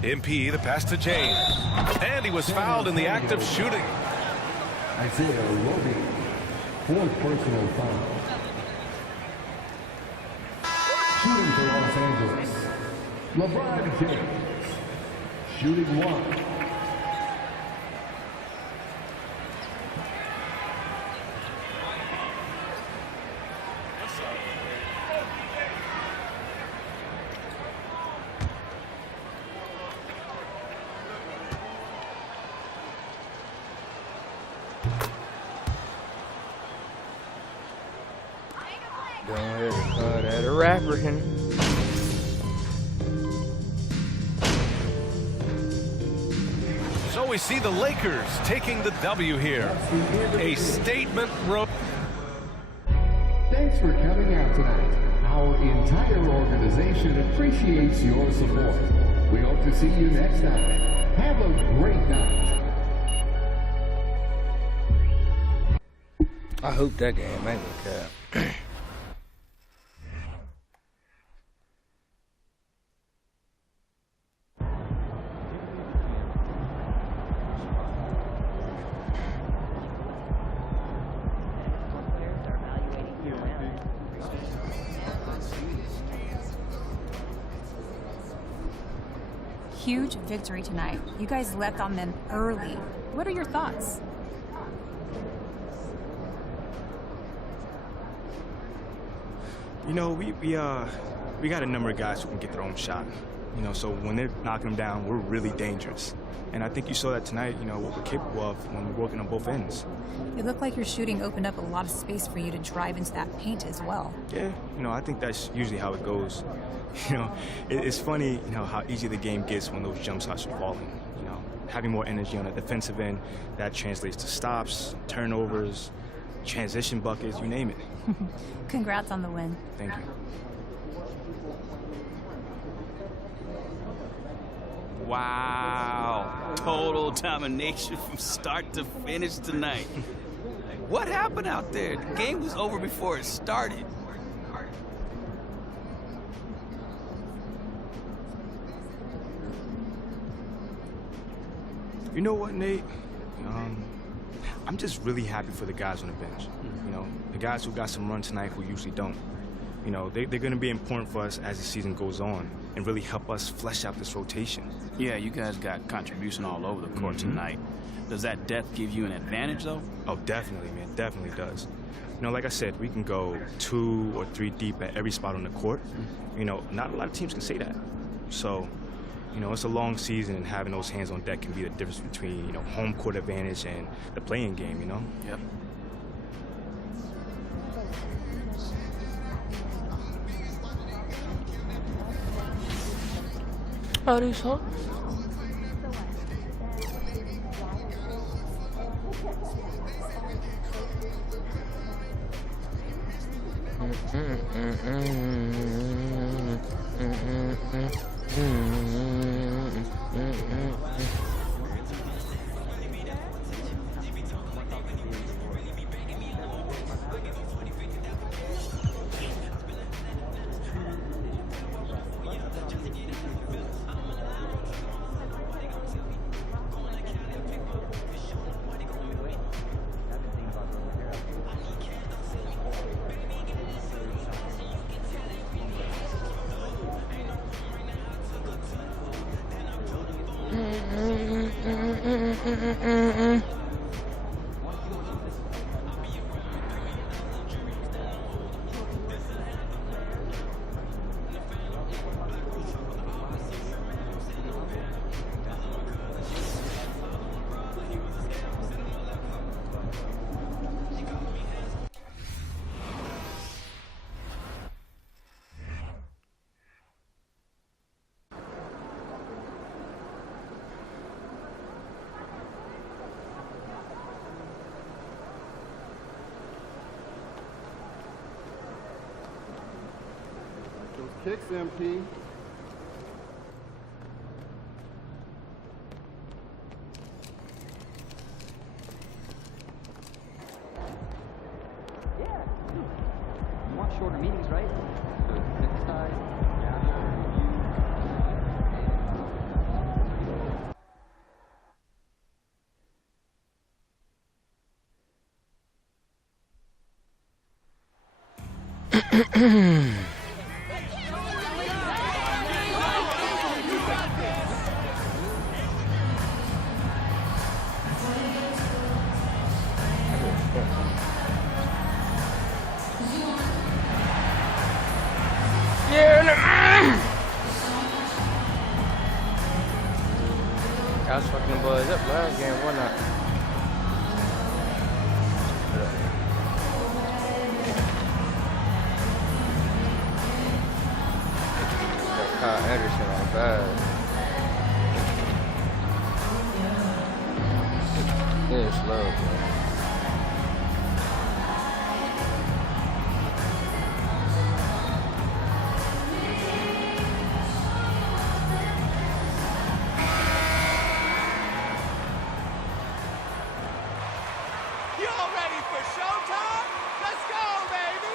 MP, the pass to James. And he was fouled in the act of shooting. Isaiah Roby, 4th personal foul. Shooting for Los Angeles, LeBron James. Shooting 1. Go ahead and cut at a rapper. So we see the Lakers taking the W here. A statement road. Thanks for coming out tonight. Our entire organization appreciates your support. We hope to see you next time. Have a great night. I hope that game ain't gonna cap. Huge victory tonight. You guys leapt on them early. What are your thoughts? You know, we got a number of guys who can get their own shot. You know, so when they're knocking them down, we're really dangerous. And I think you saw that tonight, you know, what we're capable of when we're working on both ends. It looked like your shooting opened up a lot of space for you to drive into that paint as well. Yeah, you know, I think that's usually how it goes. You know, it's funny, you know, how easy the game gets when those jump shots are falling. You know, having more energy on the defensive end, that translates to stops, turnovers, transition buckets, you name it. Congrats on the win. Thank you. Wow. Total domination from start to finish tonight. What happened out there? The game was over before it started. You know what, Nate? I'm just really happy for the guys on the bench. You know, the guys who got some run tonight who usually don't. You know, they're going to be important for us as the season goes on and really help us flesh out this rotation. Yeah, you guys got contribution all over the court tonight. Does that depth give you an advantage, though? Oh, definitely, man. Definitely does. You know, like I said, we can go 2 or 3 deep at every spot on the court. You know, not a lot of teams can say that. So, you know, it's a long season, and having those hands on deck can be the difference between, you know, home court advantage and the playing game, you know? Yep. How do you talk? Kicks, MP. Yeah. You want shorter meetings, right? Next time. I was fucking the boys up last game, why not? Kyle Anderson on bad. Yeah, slow, bro. Y'all ready for showtime? Let's go, baby!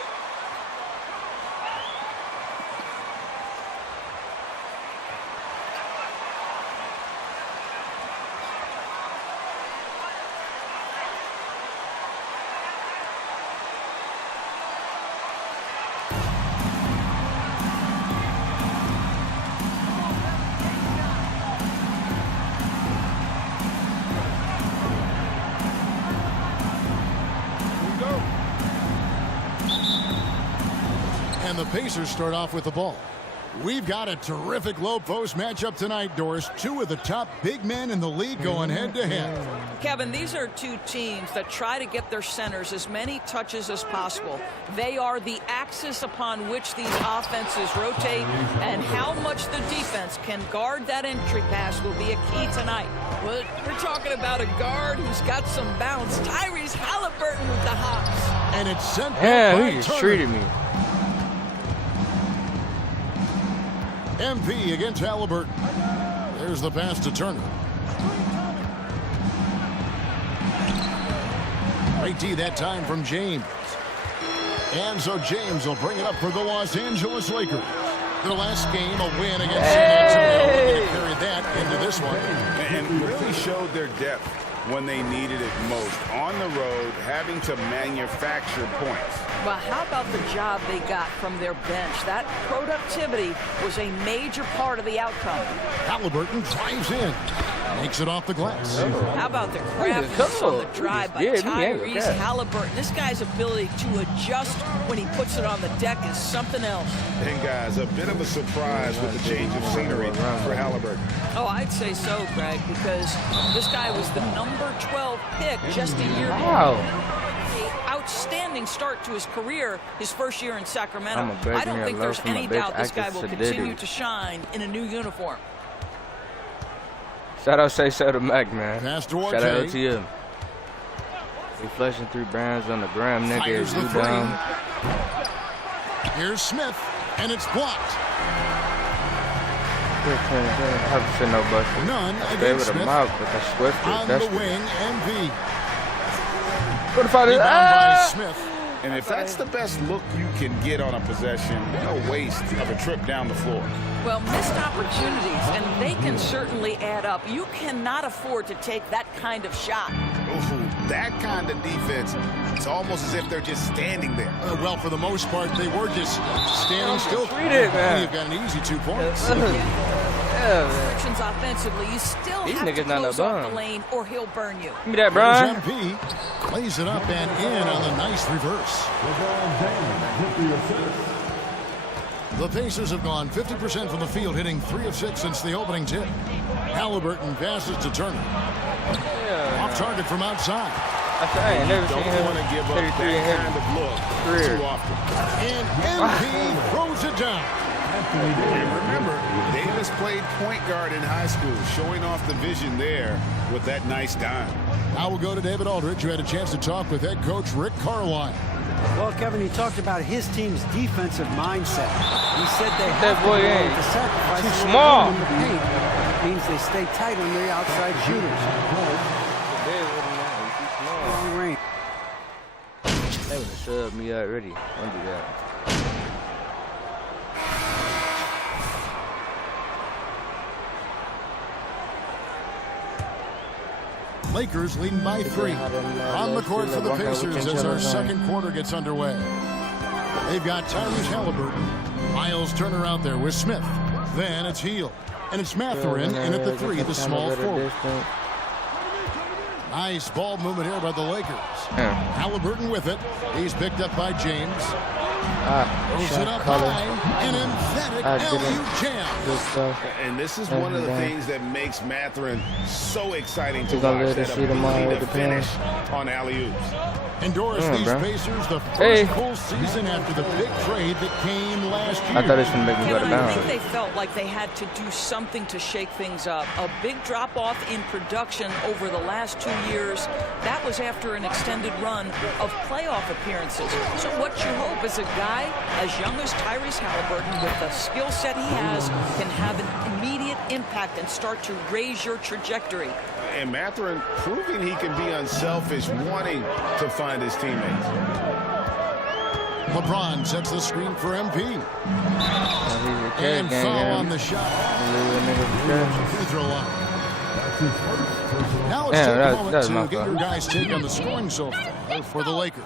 And the Pacers start off with the ball. We've got a terrific low post matchup tonight, Doris. 2 of the top big men in the league going head-to-head. Kevin, these are 2 teams that try to get their centers as many touches as possible. They are the axis upon which these offenses rotate, and how much the defense can guard that entry pass will be a key tonight. Well, we're talking about a guard who's got some bounce. Tyrese Halliburton with the hops. And it's sent Yeah, by he just Turner. treated me. MP against Halliburton. There's Here's the pass to Turner. Great D that time from James. And so James will bring it up for the Los Angeles Lakers. Their last game, a win against San Antonio. They carried that into this one. And really showed their depth when they needed it most. On the road, having to manufacture points. Well, how about the job they got from their bench? That productivity was a major part of the outcome. Halliburton drives in. Makes it off the glass. How about the craftiness on the drive by Tyrese Halliburton? This guy's ability to adjust when he puts it on the deck is something else. And guys, a bit of a surprise with the change of scenery for Halliburton. Oh, I'd say so, Greg, because this guy was the number 12 pick just a year ago. An outstanding start to his career, his first year in Sacramento. I don't think there's any doubt this guy will continue to shine in a new uniform. Shout out Say So to Mac, man. Shout out to you. We flashing 3 brands on the gram, nigga. Is you dumb? Here's Smith, and it's blocked. None against Smith. On the wing, MV. Rebound by Smith. And if that's the best look you can get on a possession, no waste of a trip down the floor. Well, missed opportunities, and they can certainly add up. You cannot afford to take that kind of shot. Ooh, that kind of defense, it's almost as if they're just standing there. Well, for the most part, they were just standing still. Treat it, man. You've got an easy 2 points. Restrictions offensively, you still have to close off the lane or he'll burn you. Give me that, Brian. MP plays it up and in on the nice reverse. The Pacers have gone 50% from the field, hitting 3 of 6 since the opening tip. Halliburton passes to Turner. Off target from outside. You don't want to give up that kind of look too often. And MP throws it down. And remember, Davis played point guard in high school, showing off the vision there with that nice dime. Now we'll go to David Aldridge, who had a chance to talk with head coach Rick Carlisle. Well, Kevin, he talked about his team's defensive mindset. He said they have to be willing to sacrifice too small. In the paint. It means they stay tight on the outside shooters. Long range. They would have shoved me already. Don't do that. Lakers leading by 3. On the court for the Pacers as our second quarter gets underway. They've got Tyrese Halliburton, Miles Turner out there with Smith. Then it's Hield. And it's Mathurin in at the 3, the small forward. Nice ball movement here by the Lakers. Halliburton with it. He's picked up by James. Throws it up high. An emphatic LU jam. And this is one of the things that makes Mathurin so exciting to watch. That ability to finish on alley-oops. Endorse these Pacers the first full season after the big trade that came last year. I thought it was going to make me go to bounds. I think they felt like they had to do something to shake things up. A big drop-off in production over the last 2 years. That was after an extended run of playoff appearances. So what you hope is a guy as young as Tyrese Halliburton, with the skill set he has, can have an immediate impact and start to raise your trajectory. And Mathurin proving he can be unselfish, wanting to find his teammates. LeBron sets the screen for MP. And foul on the shot. Free throw line. Now let's take a moment to get your guys' take on the scoring so far for the Lakers.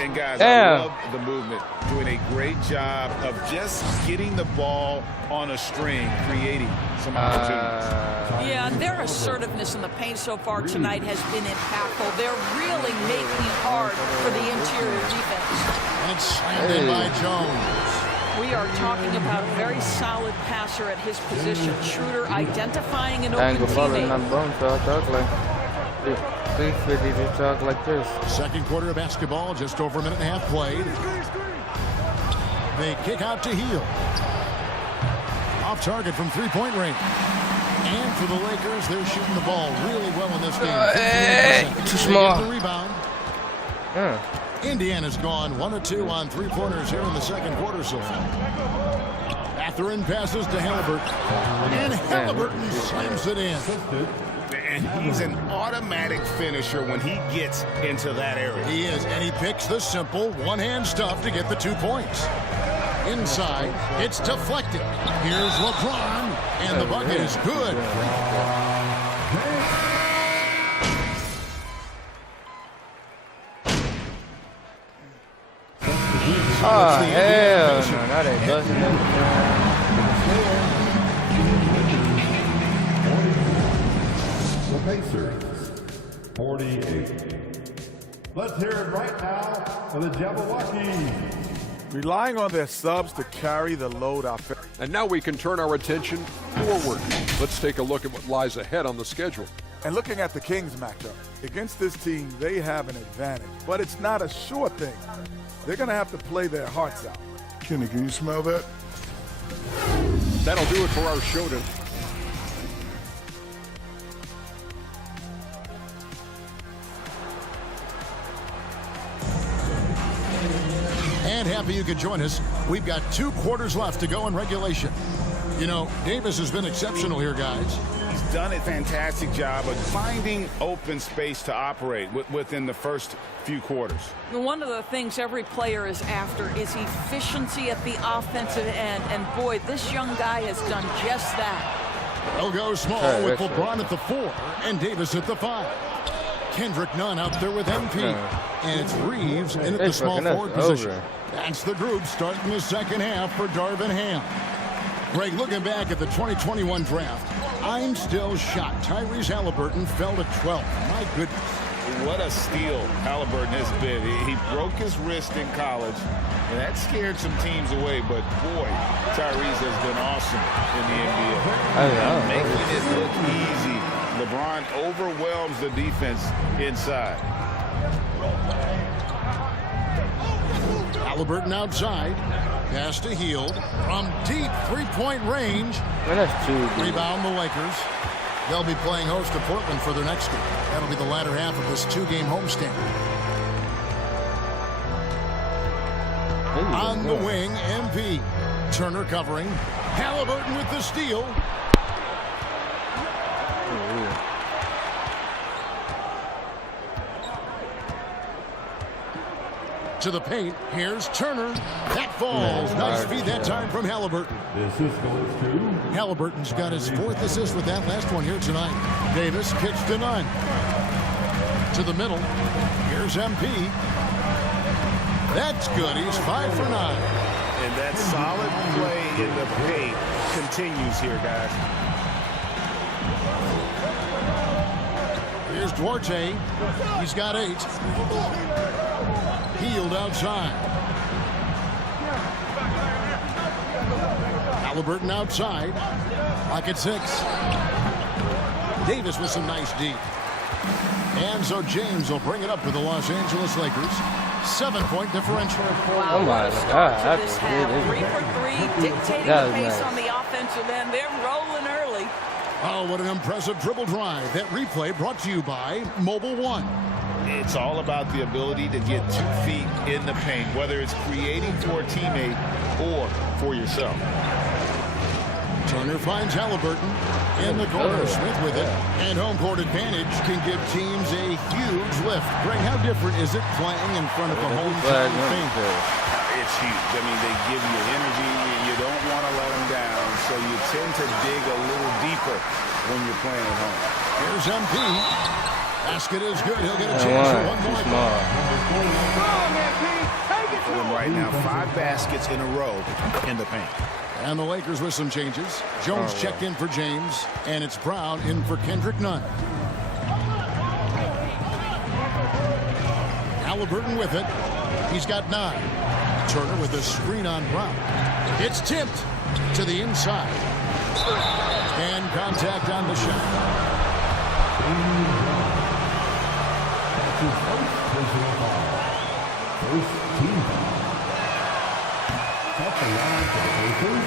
And guys, I love the movement. Doing a great job of just getting the ball on a string, creating some opportunities. Yeah, their assertiveness in the paint so far tonight has been impactful. They're really making it hard for the interior defense. And slammed in by Jones. We are talking about a very solid passer at his position. Schroeder identifying an open teammate. Second quarter of basketball, just over a minute and a half played. They kick out to Hield. Off target from three-point range. And for the Lakers, they're shooting the ball really well in this game. Too small. The rebound. Indiana's gone 1 of 2 on three-pointers here in the second quarter so far. Mathurin passes to Halliburton. And Halliburton slams it in. And he's an automatic finisher when he gets into that area. He is, and he picks the simple one-hand stuff to get the 2 points. Inside, it's deflected. Here's LeBron, and the bucket is good. Oh, hell no, now they busting it. The Pacers, 48. Let's hear it right now for the Jabberwockies. Relying on their subs to carry the load offensively. And now we can turn our attention forward. Let's take a look at what lies ahead on the schedule. And looking at the Kings matchup, against this team, they have an advantage, but it's not a sure thing. They're going to have to play their hearts out. Kenny, can you smell that? That'll do it for our show tonight. And happy you could join us. We've got 2 quarters left to go in regulation. You know, Davis has been exceptional here, guys. He's done a fantastic job of finding open space to operate within the first few quarters. One of the things every player is after is efficiency at the offensive end. And boy, this young guy has done just that. They'll go small with LeBron at the 4 and Davis at the 5. Kendrick Nunn out there with MP. And it's Reeves in at the small forward position. That's the group starting the second half for Darvin Ham. Greg, looking back at the 2021 draft, I'm still shocked. Tyrese Halliburton fell to 12. My goodness. What a steal Halliburton has been. He broke his wrist in college, and that scared some teams away. But, boy, Tyrese has been awesome in the NBA. Making it look easy. LeBron overwhelms the defense inside. Halliburton outside. Pass to Hield from deep three-point range. Rebound the Lakers. They'll be playing host to Portland for their next game. That'll be the latter half of this 2-game homestand. On the wing, MP. Turner covering. Halliburton with the steal. To the paint. Here's Turner. That falls. Nice feed that time from Halliburton. Halliburton's got his 4th assist with that last one here tonight. Davis kicks to Nunn. To the middle. Here's MP. That's good. He's 5 for 9. And that solid play in the paint continues here, guys. Here's Duarte. He's got 8. Hield outside. Halliburton outside. Lock at 6. Davis with some nice deep. And so James will bring it up for the Los Angeles Lakers. 7-point differential. Wow, oh my God. This half. 3 for 3, dictating the pace on the offensive end. They're rolling early. Oh, what an impressive dribble drive. That replay brought to you by Mobile One. It's all about the ability to get 2 feet in the paint, whether it's creating for a teammate or for yourself. Turner finds Halliburton in the corner. Smith with it. And home court advantage can give teams a huge lift. Greg, how different is it playing in front of a home crowd? It's huge. I mean, they give you energy. You don't want to let them down, so you tend to dig a little deeper when you're playing at home. Here's MP. Basket is good. He'll get a chance for one more. Right now, 5 baskets in a row in the paint. And the Lakers with some changes. Jones checked in for James, and it's Brown in for Kendrick Nunn. Halliburton with it. He's got 9. Turner with a screen on Brown. It's tipped to the inside. And contact on the shot. First team foul. At the line for the Pacers,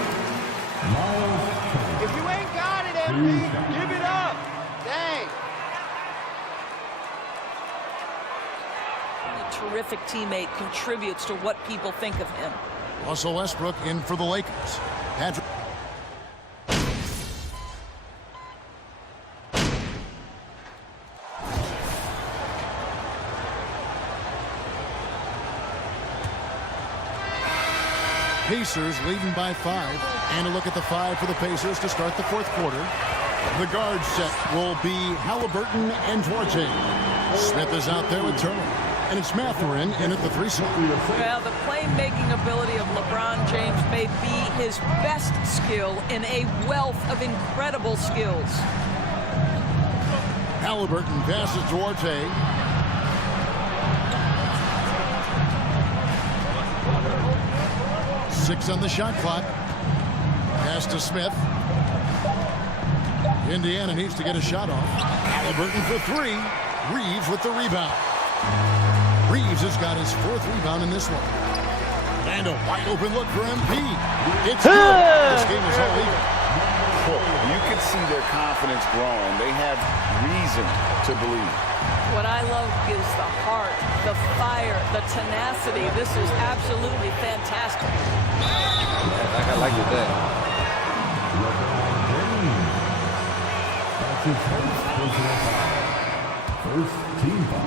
Miles Turner. If you ain't got it, MP, give it up. Dang. A terrific teammate contributes to what people think of him. Russell Westbrook in for the Lakers. Patrick. Pacers leading by 5. And a look at the 5 for the Pacers to start the fourth quarter. The guard set will be Halliburton and Duarte. Smith is out there with Turner. And it's Mathurin in at the 3 slot. Well, the playmaking ability of LeBron James may be his best skill in a wealth of incredible skills. Halliburton passes Duarte. Six on the shot clock. Pass to Smith. Indiana needs to get a shot off. Halliburton for 3. Reeves with the rebound. Reeves has got his 4th rebound in this one. And a wide open look for MP. It's good. This game is all even. You can see their confidence growing. They have reason to believe. What I love is the heart, the fire, the tenacity. This is absolutely fantastic. I like that. First team foul.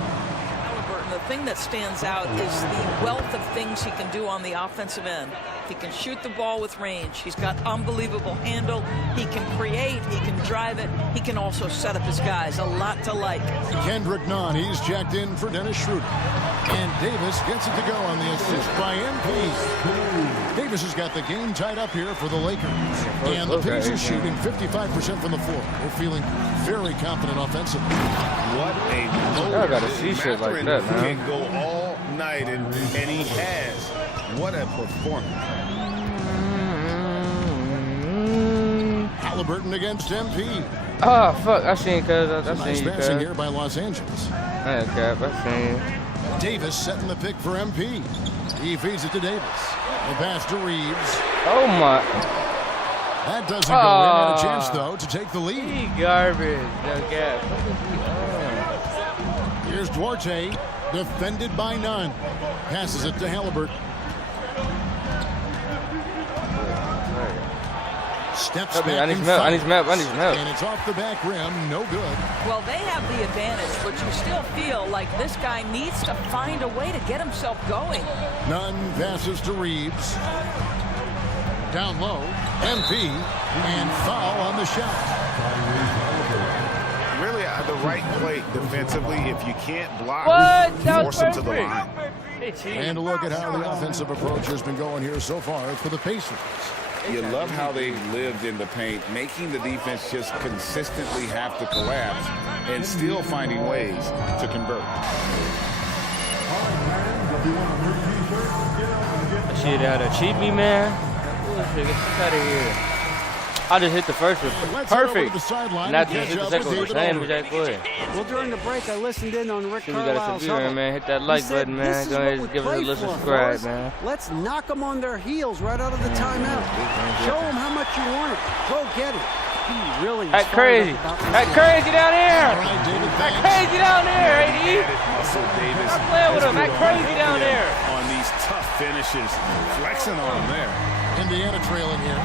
Halliburton, the thing that stands out is the wealth of things he can do on the offensive end. He can shoot the ball with range. He's got unbelievable handle. He can create. He can drive it. He can also set up his guys. A lot to like. Kendrick Nunn, he's jacked in for Dennis Schroeder. And Davis gets it to go on the assist by MP. Davis has got the game tied up here for the Lakers. And the Pacers shooting 55% from the floor. They're feeling very confident offensively. What a I gotta see shit like that, man. Can go all night, and he has. What a performance. Halliburton against MP. Oh, fuck. I seen cuz. I Nice seen you, passing cuz. here by Los Angeles. I seen you. Davis setting the pick for MP. He feeds it to Davis. The pass to Reeves. Oh, my. That doesn't go in. Had a chance, though, to take the lead. He garbage. No gap. Here's Duarte, defended by Nunn. Passes it to Halliburton. Steps back I need and some help. I need fires. some help. And it's off the back rim. No good. Well, they have the advantage, but you still feel like this guy needs to find a way to get himself going. Nunn passes to Reeves. Down low. MP. And foul on the shot. Really, the right play defensively. If you can't block, force him to the line. And a look at how the offensive approach has been going here so far for the Pacers. You love how they've lived in the paint, making the defense just consistently have to collapse and still finding ways to convert. Shit out of cheat me, man. Bullshit, get out of here. I just hit the first one. Perfect. Not to hit the second one. Same exact play. Well, during the break, I listened in on Rick We got a Carlisle's computer, huddle. man. Hit that like button, man. Go ahead and give us a little subscribe, man. Let's knock them on their heels right out of the timeout. Show them how much you want it. Go get it. He really is Act crazy. Act crazy down here. Act crazy down there, AD. Stop playing with him. Act crazy down there. On these tough finishes, flexing on them there. Indiana trailing here.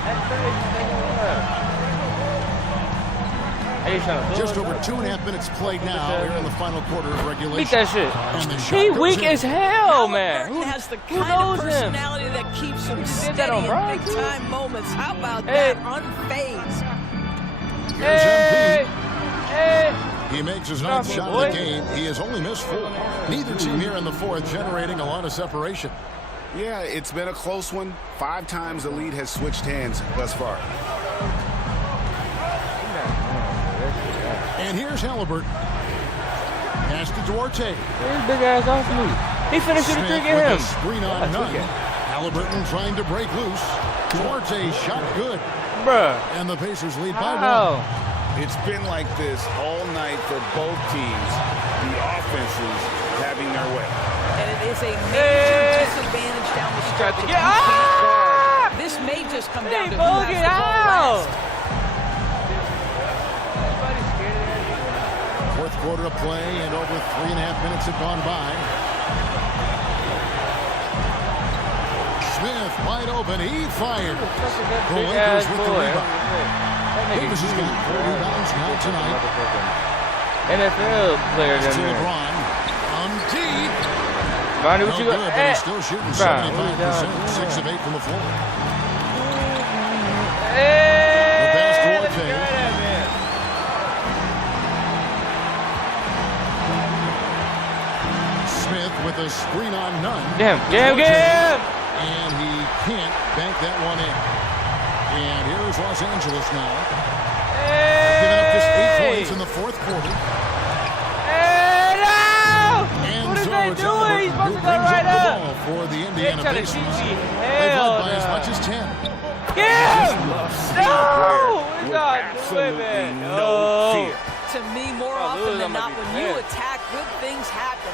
Just over 2.5 minutes played now here in the final quarter of regulation. Beat that shit. And the shot He goes weak in. as hell, man. He has the Who kind of knows him? personality that keeps him steady that on in Brian, big-time moments. How about Hey. that? Unfazed. Here's Hey. Hey. MP. He makes his 9th shot of the game. He has only missed 4. Neither team here in the 4th generating a lot of separation. Yeah, it's been a close one. 5 times the lead has switched hands thus far. And here's Halliburton. Pass to Duarte. Get his big ass off me. He finished with a 3 Smith get with him. a screen on Nunn. Halliburton trying to break loose. Duarte shot good. Bruh. And the Pacers lead by 1. Wow. It's been like this all night for both teams. The offenses having their way. And it is a major disadvantage down the stretch. If you can't guard. This may just come down to who has the ball last. Fourth quarter of play, and over 3.5 minutes have gone by. Smith wide open. He fired. The Lakers with the rebound. Davis has got 4 rebounds now tonight. NFL player than to me. LeBron. On deep. Ronnie, what No you good, got? but he's still shooting 75%. 6 of 8 from the floor. The pass to Ortega. Smith with a screen on none. Damn. And he can't bank that one in. And here is Los Angeles now. Giving up just 8 points in the fourth quarter. And What is so they it's doing? He's supposed who to go brings right up the up. ball for the They're Indiana trying to Pacers. teach me They've hell led by as no. much as 10. Yeah! No! With We're not absolutely doing it. no fear. To me, more often than not, when you attack, good things happen.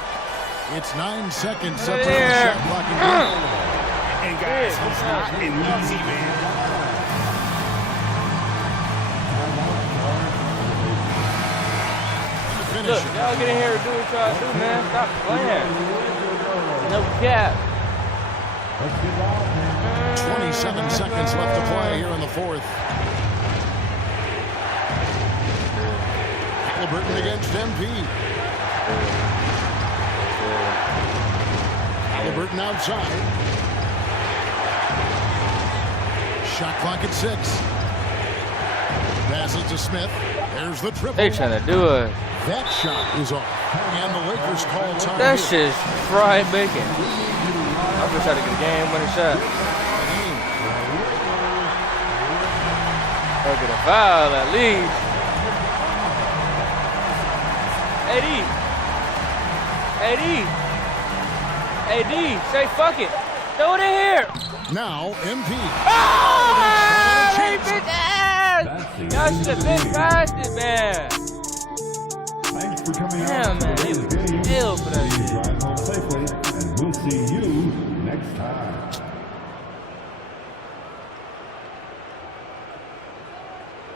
It's 9 seconds Right up to the there. shot clock and game. And guys, it's not an easy man. Look, y'all get in here and do what y'all do, man. Stop playing. No cap. 27 seconds left to play here in the fourth. Halliburton against MP. Halliburton outside. Shot clock at 6. Passes to Smith. There's the triple. They trying to do it. That shot is off. And the Lakers call time. That here. shit's fried bacon. I'm just trying to get a game-winning shot. Or get a foul at least. AD, say fuck it. Throw it in here. Now, MP. Ah! Hey, bitch ass! Y'all should have been past it, man. Thanks for coming Damn, man. They was ill for that shit. Drive home safely, and we'll see you next time.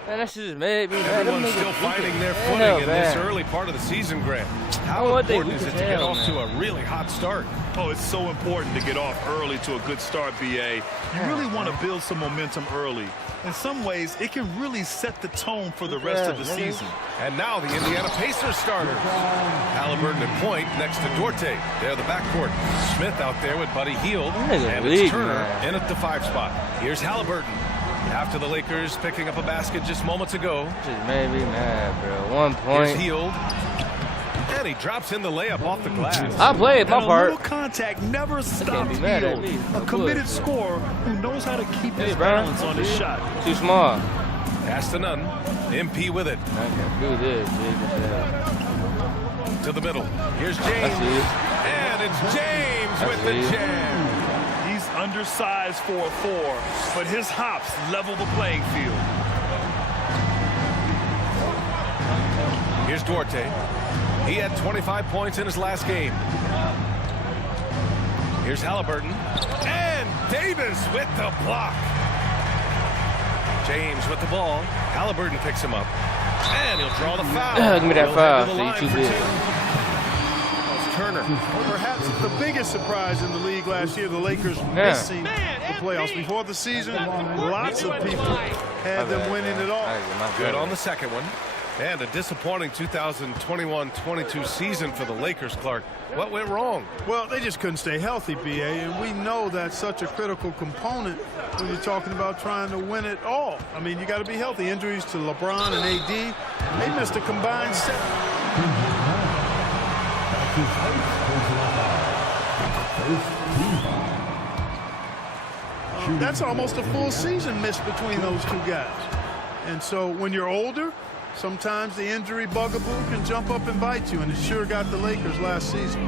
Man, that shit just made me mad. Everyone's still finding their footing in this early part of the season, Grant. How important is it to get off to a really hot start? Oh, it's so important to get off early to a good start, BA. You really want to build some momentum early. In some ways, it can really set the tone for the rest of the season. And now the Indiana Pacers starters. Halliburton at point next to Duarte. They're the backcourt. Smith out there with Buddy Hield. And it's Turner in at the 5 spot. Here's Halliburton. After the Lakers picking up a basket just moments ago. Just made me mad, bro. 1 point. Here's Hield. And he drops in the layup off the glass. I played my part. A little contact never stops mad at Hield. me. A committed scorer who knows how to keep his bro. balance on his shot. Too small. Pass to none. MP with it. I can do this, big. To the middle. Here's James. And it's James with the jam. He's undersized for a 4, but his hops level the playing field. Here's Duarte. He had 25 points in his last game. Here's Halliburton. And Davis with the block. James with the ball. Halliburton picks him up. And he'll draw the foul. Give me that foul. So you too big. Turner. Perhaps the biggest surprise in the league last year, the Lakers missing the playoffs before the season. Lots of people had them winning it all. Good on the second one. And a disappointing 2021-22 season for the Lakers, Clark. What went wrong? Well, they just couldn't stay healthy, BA, and we know that's such a critical component when you're talking about trying to win it all. I mean, you got to be healthy. Injuries to LeBron and AD, they missed a combined 7. That's almost a full season missed between those two guys. And so when you're older, sometimes the injury bugaboo can jump up and bite you, and it sure got the Lakers last season.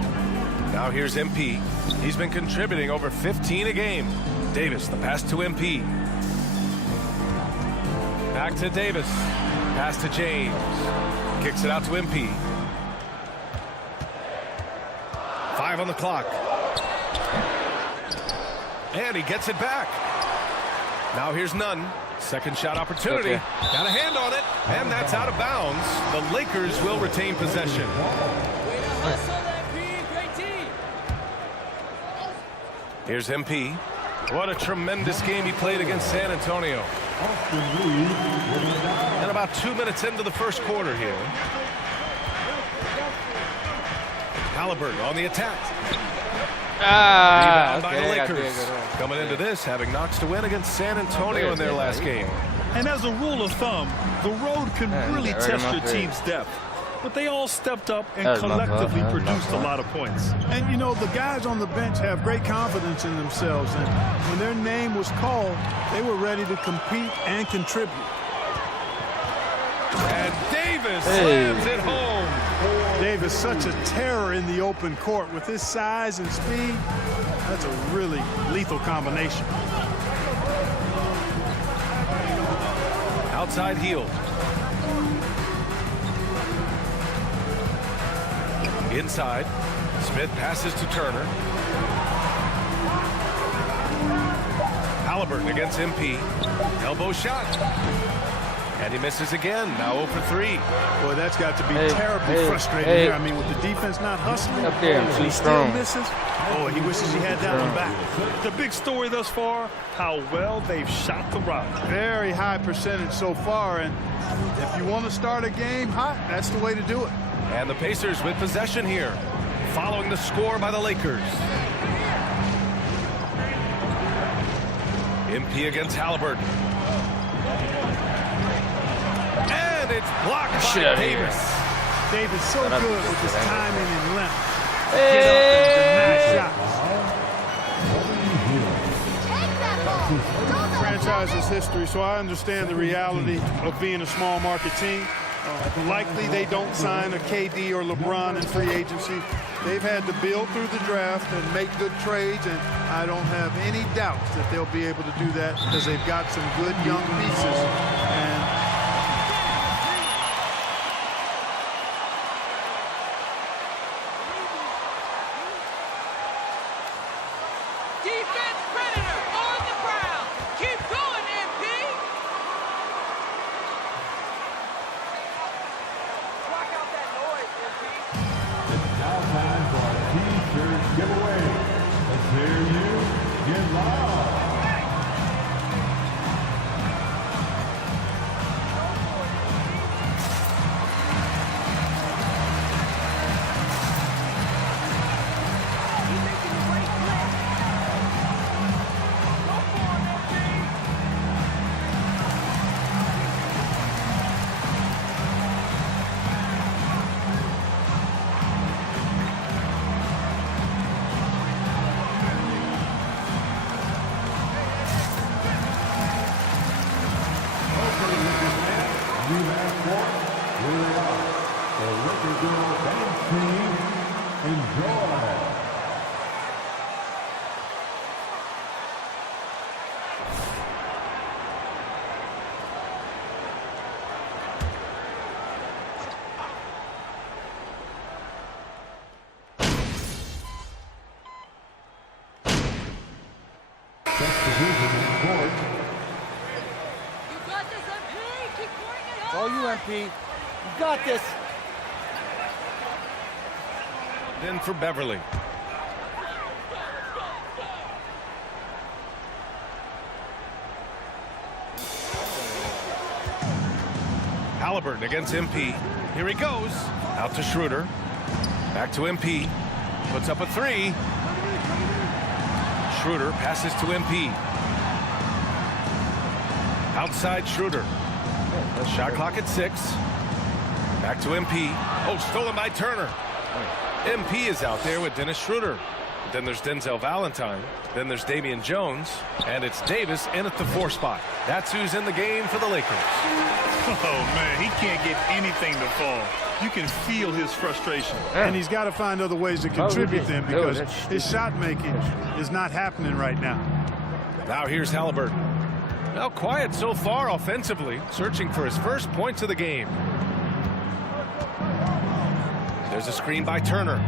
Now here's MP. He's been contributing over 15 a game. Davis, the pass to MP. Back to Davis. Pass to James. Kicks it out to MP. 5 on the clock. And he gets it back. Now here's Nunn. Second shot opportunity. Okay. Got a hand on it. And that's out of bounds. The Lakers will retain possession. Here's MP. What a tremendous game he played against San Antonio. And about 2 minutes into the first quarter here. Halliburton on the attack. Rebound by the Lakers. Coming into this, having knocks to win against San Antonio in their last game. And as a rule of thumb, the road can really test your team's depth. But they all stepped up and collectively produced a lot of points. And, you know, the guys on the bench have great confidence in themselves. And when their name was called, they were ready to compete and contribute. And Davis slams it home. Davis, such a terror in the open court. With his size and speed, that's a really lethal combination. Outside heel. Inside. Smith passes to Turner. Halliburton against MP. Elbow shot. And he misses again. Now 0 for 3. Boy, that's got to be terribly frustrating here. I mean, with the defense not hustling, up there, he still misses. Oh, he wishes he had that one back. The big story thus far, how well they've shot the rock. Very high percentage so far, and if you want to start a game hot, that's the way to do it. And the Pacers with possession here, following the score by the Lakers. MP against Halliburton. And it's blocked by Davis. Davis so good with his timing and length. Get up and deny shots. Franchise's history, so I understand the reality of being a small market team. Likely they don't sign a KD or LeBron in free agency. They've had to build through the draft and make good trades, and I don't have any doubts that they'll be able to do that because they've got some good young pieces. And defense predator on the ground. Keep going, MP. Block out that noise, MP. It's now time for our T-shirt giveaway. Let's hear you get loud. It's all you, MP. You got this. Then for Beverly. Halliburton against MP. Here he goes. Out to Schroeder. Back to MP. Puts up a 3. Schroeder passes to MP. Outside Schroeder. Shot clock at 6. Back to MP. Oh, stolen by Turner. MP is out there with Dennis Schroeder. Then there's Denzel Valentine. Then there's Damian Jones. And it's Davis in at the 4 spot. That's who's in the game for the Lakers. Oh, man, he can't get anything to fall. You can feel his frustration. And he's got to find other ways to contribute them because his shot making is not happening right now. Now here's Halliburton. Now quiet so far offensively, searching for his first points of the game. There's a screen by Turner.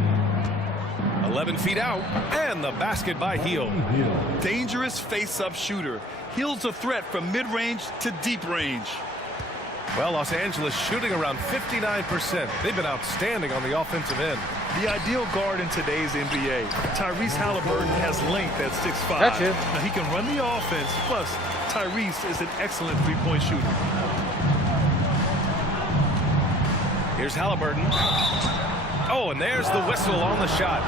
11 feet out, and the basket by Heel. Dangerous face-up shooter. Heel's a threat from mid-range to deep range. Well, Los Angeles shooting around 59%. They've been outstanding on the offensive end. The ideal guard in today's NBA. Tyrese Halliburton has length at 6'5". Gotcha. Now, he can run the offense, plus Tyrese is an excellent three-point shooter. Here's Halliburton. Oh, and there's the whistle on the shot.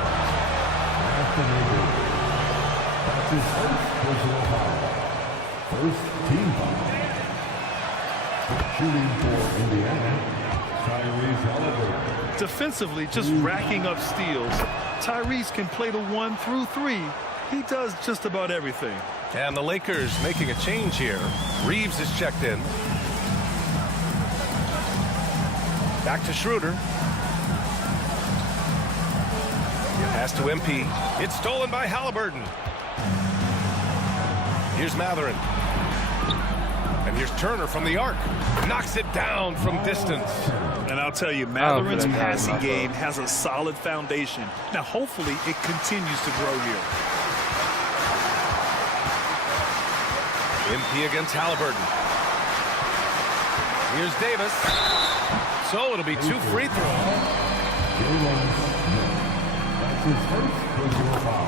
That's his first personal foul. First team foul. Shooting for Indiana, Tyrese Halliburton. Defensively, just racking up steals. Tyrese can play the 1 through 3. He does just about everything. And the Lakers making a change here. Reeves is checked in. Back to Schroeder. Pass to MP. It's stolen by Halliburton. Here's Matherin. And here's Turner from the arc. Knocks it down from distance. And I'll tell you, Matherin's passing game has a solid foundation. Now, hopefully, it continues to grow here. MP against Halliburton. Here's Davis. So it'll be 2 free throws. That's his first personal foul.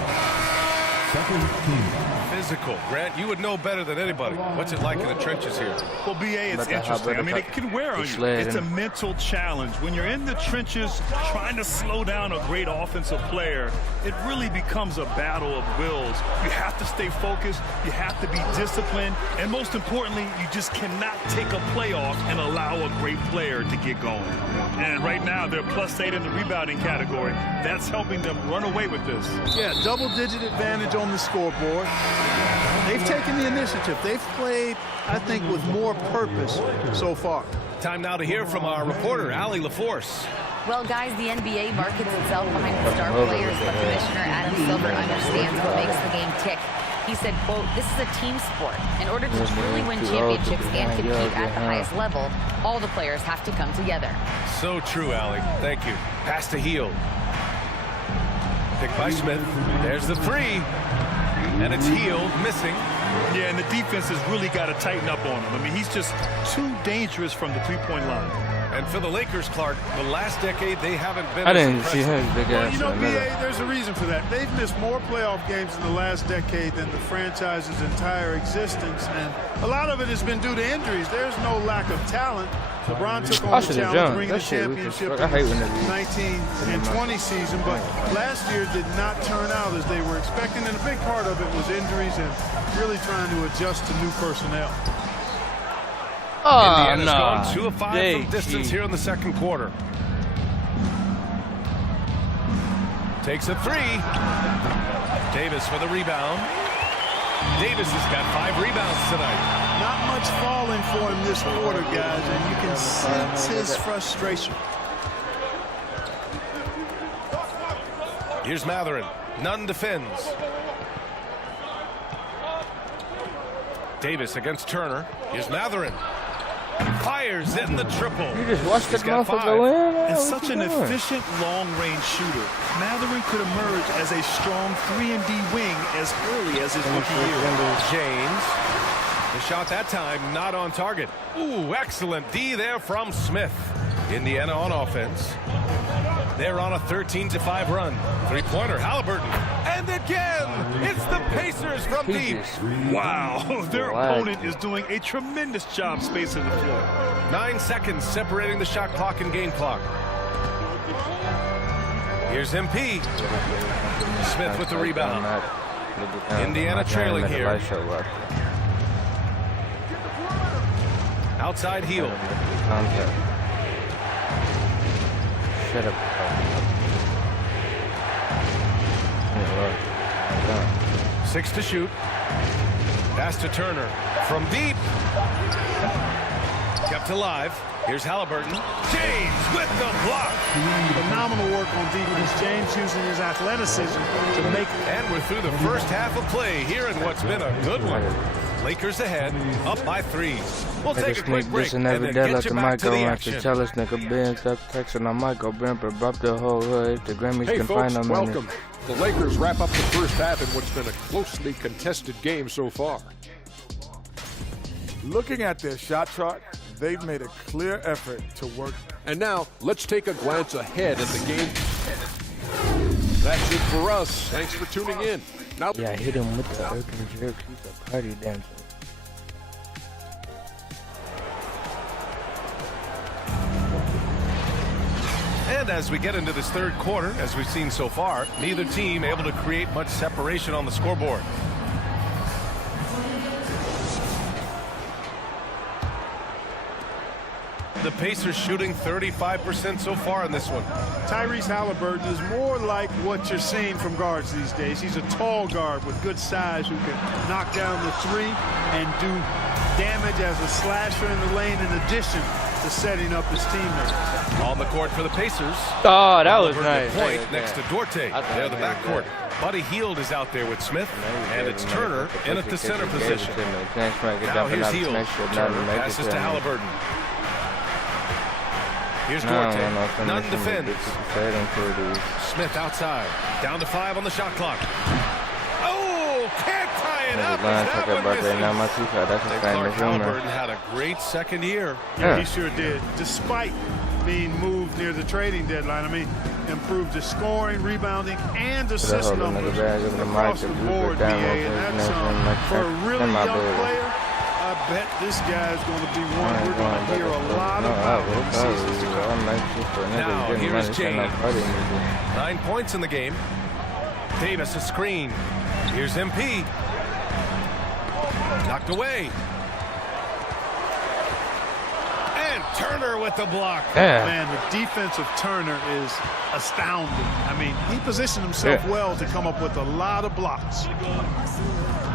Second team foul. Physical. Grant, you would know better than anybody. What's it like in the trenches here? Well, B.A., it's interesting. I mean, it can wear on you. It's a mental challenge. When you're in the trenches trying to slow down a great offensive player, it really becomes a battle of wills. You have to stay focused. You have to be disciplined. And most importantly, you just cannot take a play off and allow a great player to get going. And right now, they're +8 in the rebounding category. That's helping them run away with this. Yeah, double-digit advantage on the scoreboard. They've taken the initiative. They've played, I think, with more purpose so far. Time now to hear from our reporter, Allie LaForce. Well, guys, the NBA markets itself behind the star players, but Commissioner Adam Silver understands what makes the game tick. He said, quote, "This is a team sport. In order to truly win championships and compete at the highest level, all the players have to come together." So true, Allie. Thank you. Pass to Hield. Pick by Smith. There's the 3. And it's Hield missing. Yeah, and the defense has really got to tighten up on him. I mean, he's just too dangerous from the three-point line. And for the Lakers, Clark, the last decade, they haven't been I didn't see him big Well, ass. you know, B.A., there's a reason for that. They've missed more playoff games in the last decade than the franchise's entire existence, and a lot of it has been due to injuries. There's no lack of talent. LeBron took on the challenge, bringing the championship in the 19 and 20 season, but last year did not turn out as they were expecting, and a big part of it was injuries and really trying to adjust to new personnel. Indiana's gone 2 of 5 from distance here in the second quarter. Takes a 3. Davis for the rebound. Davis has got 5 rebounds tonight. Not much falling for him this quarter, guys, and you can sense his frustration. Here's Matherin. Nunn defends. Davis against Turner. Here's Matherin. Fires in the triple. You just watched that motherfucker go in? And such an efficient long-range shooter. Matherin could emerge as a strong 3-and-D wing as early as his rookie year. James. The shot that time not on target. Ooh, excellent D there from Smith. Indiana on offense. They're on a 13-5 run. 3-pointer, Halliburton. And again, it's the Pacers from deep. Wow, their opponent is doing a tremendous job spacing the floor. 9 seconds separating the shot clock and game clock. Here's MP. Smith with the rebound. Indiana trailing here. Outside Hield. Shut up. 6 to shoot. Pass to Turner. From deep. Kept alive. Here's Halliburton. James with the block. Phenomenal work on defense. James using his athleticism to make it. And we're through the first half of play here in what's been a good one. Lakers ahead, up by 3. We'll take a quick break and then get you back to the action. Tell us nigga Ben stop texting on Michael Ben, but bump the whole hood. The Grammys Hey can folks, find them. welcome. The Lakers wrap up the first half in what's been a closely contested game so far. Looking at their shot chart, they've made a clear effort to work. And now, let's take a glance ahead at the game. That's it for us. Thanks for tuning in. Now, yeah, I hit him with the urban jerk. He's a party dancer. And as we get into this third quarter, as we've seen so far, neither team able to create much separation on the scoreboard. The Pacers shooting 35% so far in this one. Tyrese Halliburton is more like what you're seeing from guards these days. He's a tall guard with good size who can knock down the three and do damage as a slasher in the lane in addition to setting up his teammates. On the court for the Pacers. Oh, that was nice. Point next to Dorte. They're the backcourt. Buddy Hield is out there with Smith, and it's Turner in at the center position. Now here's Hield. Turner passes to Halliburton. Here's Dorte. None defends. Smith outside. Down to 5 on the shot clock. Oh, can't tie it up. Halliburton had a great second year. Yeah, he sure did. Despite being moved near the trading deadline, I mean, improved his scoring, rebounding, and assist numbers across the board, BA, and that's for a really young player. I bet this guy is going to be one we're going to hear a lot about in the seasons to come. Now, here's James. 9 points in the game. Davis a screen. Here's MP. Knocked away. And Turner with the block. Man, the defense of Turner is astounding. I mean, he positioned himself well to come up with a lot of blocks.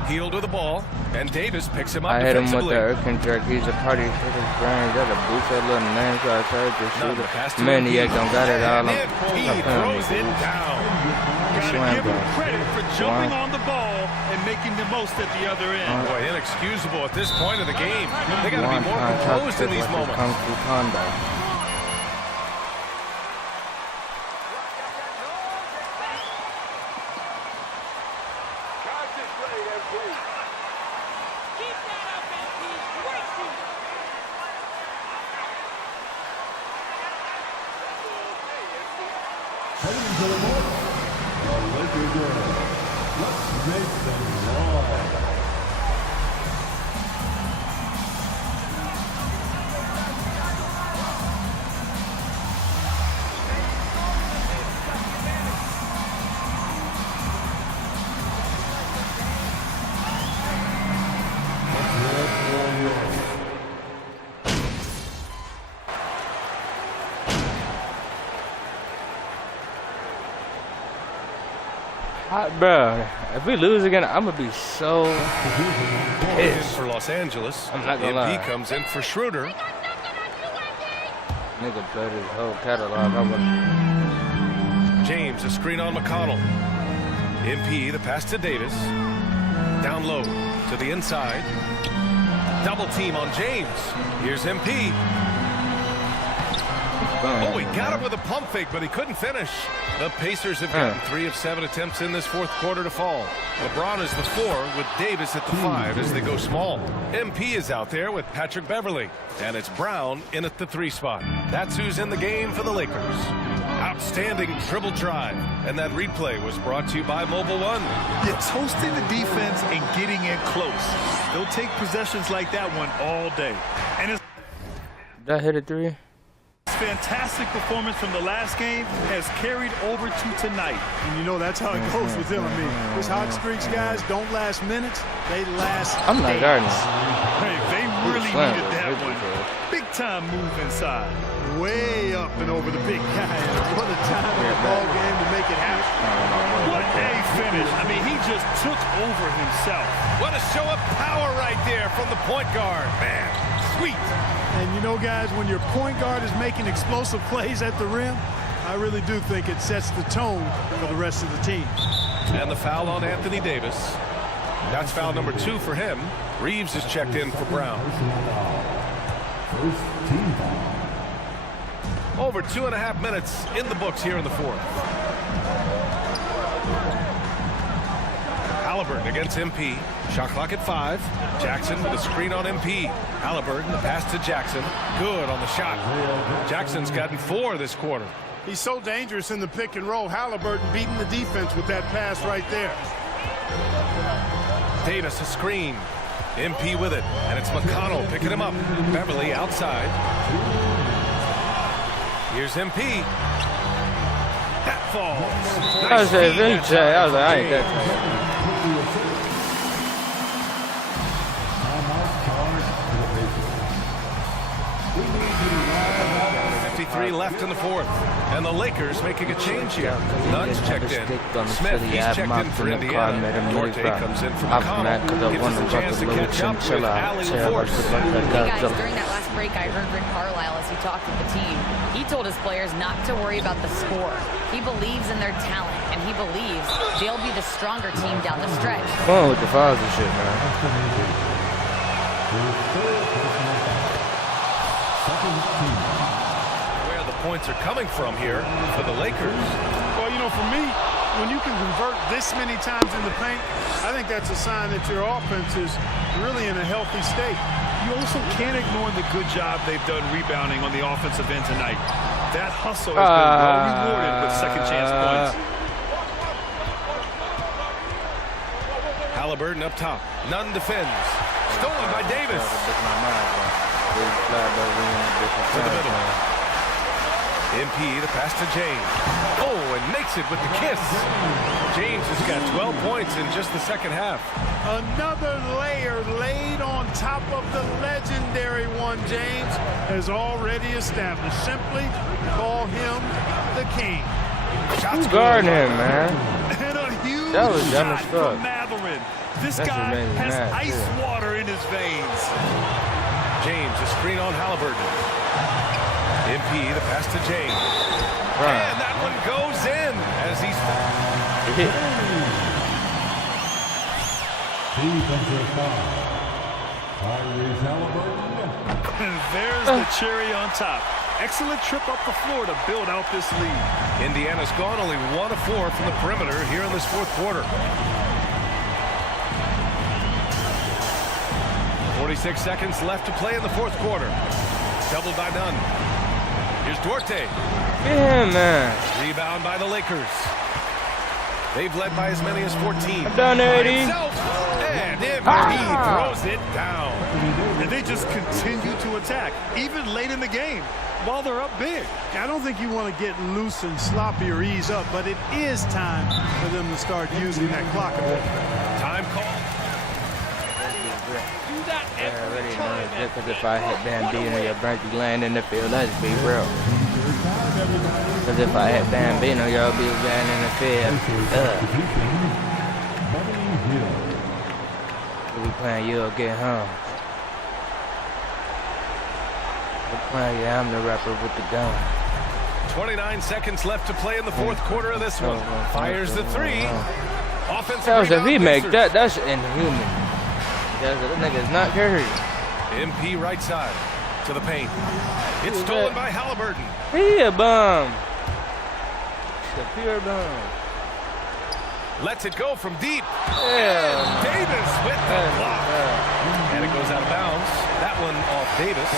Hield with the ball, and Davis picks him up. I hit him defensively. with the Urkin jerk. He's a party for his brain. Got a boost that little man, so I tried to shoot it. Maniac don't got it all. He throws it down. Gotta give him credit for jumping on the ball and making the most at the other end. Boy, inexcusable at this point of the game. They got to be more composed in these moments. Bro, if we lose again, I'm gonna be so pissed. For Los Angeles, I'm not gonna lie. MP comes in for Schroeder. Nigga played his whole catalog. James, a screen on McConnell. MP, the pass to Davis. Down low to the inside. Double team on James. Here's MP. Oh, he got him with a pump fake, but he couldn't finish. The Pacers have gotten 3 of 7 attempts in this fourth quarter to fall. LeBron is the 4 with Davis at the 5 as they go small. MP is out there with Patrick Beverly. And it's Brown in at the 3 spot. That's who's in the game for the Lakers. Outstanding dribble drive. And that replay was brought to you by Mobile One. You're toasting the defense and getting in close. They'll take possessions like that one all day. And it's Did I hit a 3? fantastic performance from the last game has carried over to tonight. And you know that's how it goes with them. I mean, these hot streaks, guys, don't last minutes. They last I'm not guarding. Hey, they really needed that one. Big time move inside. Way up and over the big guy. What a time in the ball game to make it happen. What a finish. I mean, he just took over himself. What a show of power right there from the point guard. Man, sweet. And you know, guys, when your point guard is making explosive plays at the rim, I really do think it sets the tone for the rest of the team. And the foul on Anthony Davis. That's foul number 2 for him. Reeves is checked in for Brown. Over 2.5 minutes in the books here in the fourth. Halliburton against MP. Shot clock at 5. Jackson with a screen on MP. Halliburton, the pass to Jackson. Good on the shot. Jackson's gotten 4 this quarter. He's so dangerous in the pick and roll. Halliburton beating the defense with that pass right there. Davis a screen. MP with it, and it's McConnell picking him up. Beverly outside. Here's MP. That falls. I was like, I ain't that tight. 53 left in the 4th, and the Lakers making a change here. Nunn's checked in. Smith, he's checked in for Indiana. Duarte comes in for McConnell. Gives us a chance to catch up with Allie LaForce. Hey guys, during that last break, I heard Rick Carlisle as he talked with the team. He told his players not to worry about the score. He believes in their talent, and he believes they'll be the stronger team down the stretch. Fun with the fouls and shit, man. Where the points are coming from here for the Lakers. Well, you know, for me, when you can convert this many times in the paint, I think that's a sign that your offense is really in a healthy state. You also can't ignore the good job they've done rebounding on the offensive end tonight. That hustle has been well rewarded with second chance points. Halliburton up top. Nunn defends. Stolen by Davis. To the middle. MP, the pass to James. Oh, and makes it with the kiss. James has got 12 points in just the second half. Another layer laid on top of the legendary one James has already established. Simply call him the king. Who's guarding him, man? And a huge that was dumb shot as fuck. from Matherin. This That's guy has mad, ice too. water in his veins. James, a screen on Halliburton. MP, the pass to James. Right. And that one goes in as he's... Defensive foul. Tyrese Halliburton. And there's the cherry on top. Excellent trip up the floor to build out this lead. Indiana's gone only 1 of 4 from the perimeter here in this 4th quarter. 46 seconds left to play in the 4th quarter. Doubled by Nunn. Here's Duarte. Yeah, man. Rebound by the Lakers. They've led by as many as 14. I'm done, 80. And he throws it down. And they just continue to attack, even late in the game, while they're up big. I don't think you want to get loose and sloppy or ease up, but it is time for them to start using that clock a bit. Time call. I already know it. Just because if I hit Bambino, your branch be laying in the field, let's be real. Because if I hit Bambino, y'all be laying in the field. We playing you'll get home. We're playing, yeah, I'm the rapper with the gun. 29 seconds left to play in the 4th quarter of this one. Fires the 3. Offensive That was a rebound, remake. Pacers. That's inhuman. That nigga's not carried. MP right side to the paint. It's stolen by Halliburton. He a bum. The pure bum. Lets it go from deep. Yeah. And Davis with the block. And it goes out of bounds. That one off Davis.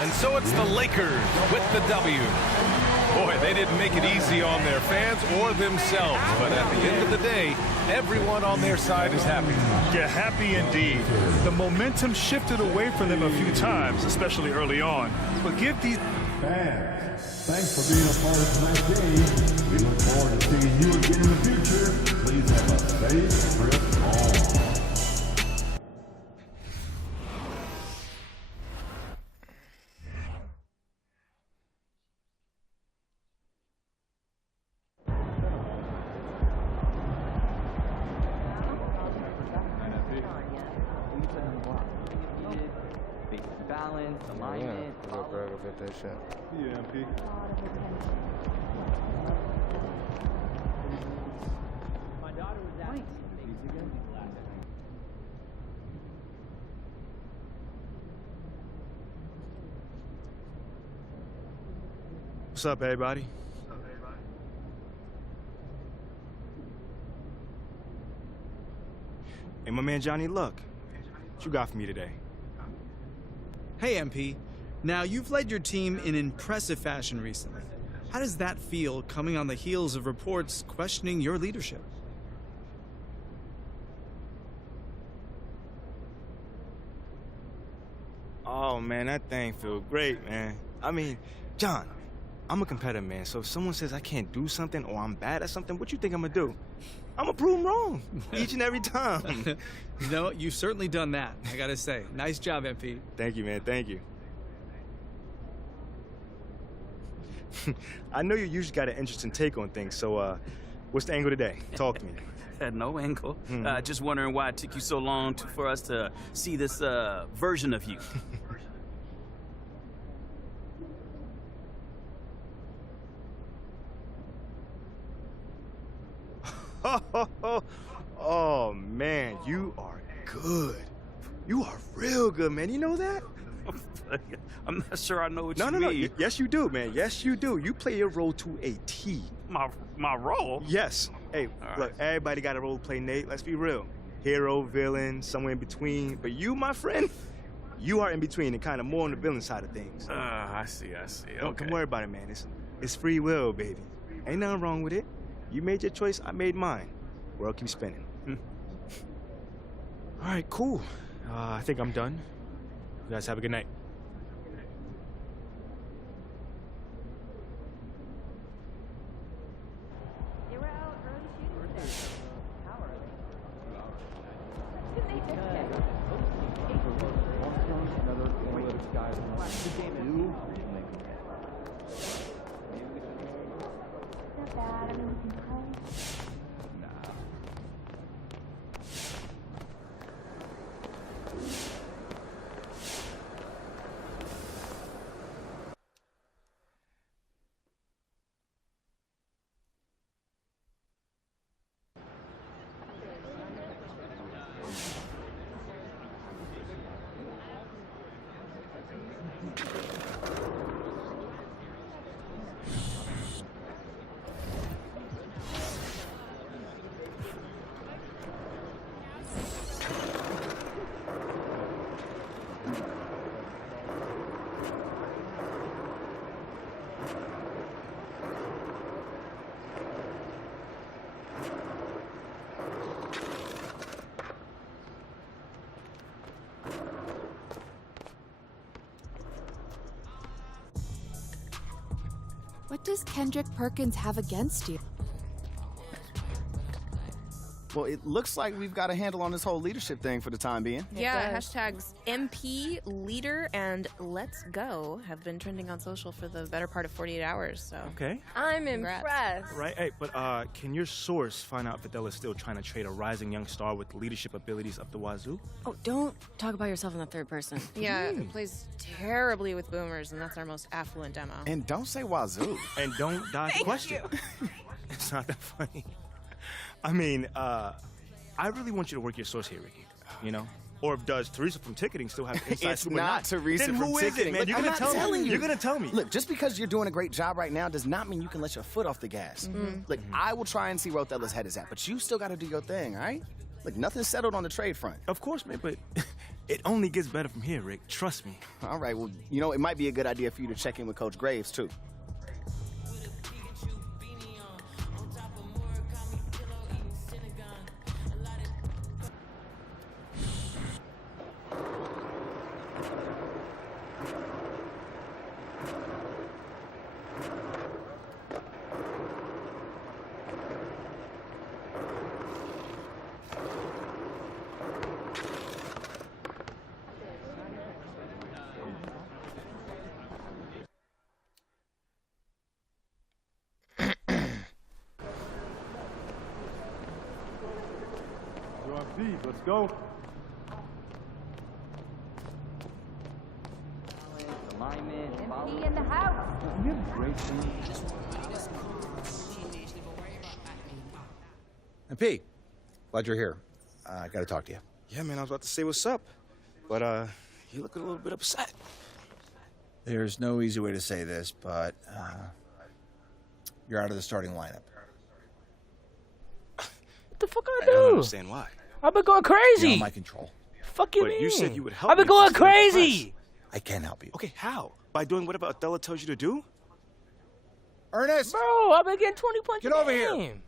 And so it's the Lakers with the W. Boy, they didn't make it easy on their fans or themselves. But at the end of the day, everyone on their side is happy. Yeah, happy indeed. The momentum shifted away from them a few times, especially early on. But give these Fans, thanks for being a part of tonight's game. We look forward to seeing you again in the future. Please have a safe trip home. balance, alignment. Yeah, bro, go get that shit. Yeah, MP. My daughter was asking if What's up, everybody? Hey, my man Johnny Luck. What you got for me today? Hey, MP. Now, you've led your team in impressive fashion recently. How does that feel coming on the heels of reports questioning your leadership? Oh, man, that thing feel great, man. I mean, John, I'm a competitor, man, so if someone says I can't do something or I'm bad at something, what you think I'm gonna do? I'm gonna prove them wrong each and every time. You know, you've certainly done that, I gotta say. Nice job, MP. Thank you, man, thank you. I know you usually got an interesting take on things, so what's the angle today? Talk to me. No angle. Just wondering why it took you so long for us to see this version of you. Oh, man, you are good. You are real good, man. You know that? I'm not sure I know what you No. mean. Yes, you do, man. Yes, you do. You play your role to a T. My role? Yes. Hey, All look, everybody got a role to play, Nate. Let's be real. Hero, villain, somewhere in between. But you, my friend, you are in between and kind of more on the villain side of things. I see. Don't worry about it, man. It's free will, baby. Ain't nothing wrong with it. You made your choice, I made mine. World keeps spinning. All right, cool. I think I'm done. You guys have a good night. They were out early shooting today. How early? Not bad. I mean, we can play. What does Kendrick Perkins have against you? Well, it looks like we've got a handle on this whole leadership thing for the time being. Yeah, hashtags MP, leader, and let's go have been trending on social for the better part of 48 hours, so. Okay. I'm impressed. Right, hey, but can your source find out if Adela's still trying to trade a rising young star with leadership abilities up the wazoo? Oh, don't talk about yourself in the third person. Yeah, it plays terribly with boomers, and that's our most affluent demo. And don't say wazoo. And don't dodge the question. It's not that funny. I mean, I really want you to work your source here, Ricky. You know? Or if does Teresa from ticketing still have inside It's scoop or not Teresa then from who is ticketing. it, man? Look, You're I'm gonna not tell telling me. you. You're gonna tell me. Look, just because you're doing a great job right now does not mean you can let your foot off the gas. Look, I will try and see where Othello's head is at, but you still got to do your thing, all right? Look, nothing's settled on the trade front. Of course, man, but it only gets better from here, Rick. Trust me. All right, well, you know, it might be a good idea for you to check in with Coach Graves, too. Let's go. MP in the house. You have great food. MP, glad you're here. I got to talk to you. Yeah, man, I was about to say what's up, but you look a little bit upset. There's no easy way to say this, but you're out of the starting lineup. What the fuck I don't understand why. I've been going crazy. Beyond my control. Fuck you But mean? you said you would help I've been me if going you stayed in the crazy. I can help you. Okay, how? By doing whatever Othello tells you to do? Ernest! Bro, I've been getting 20 points. Get over here. Game.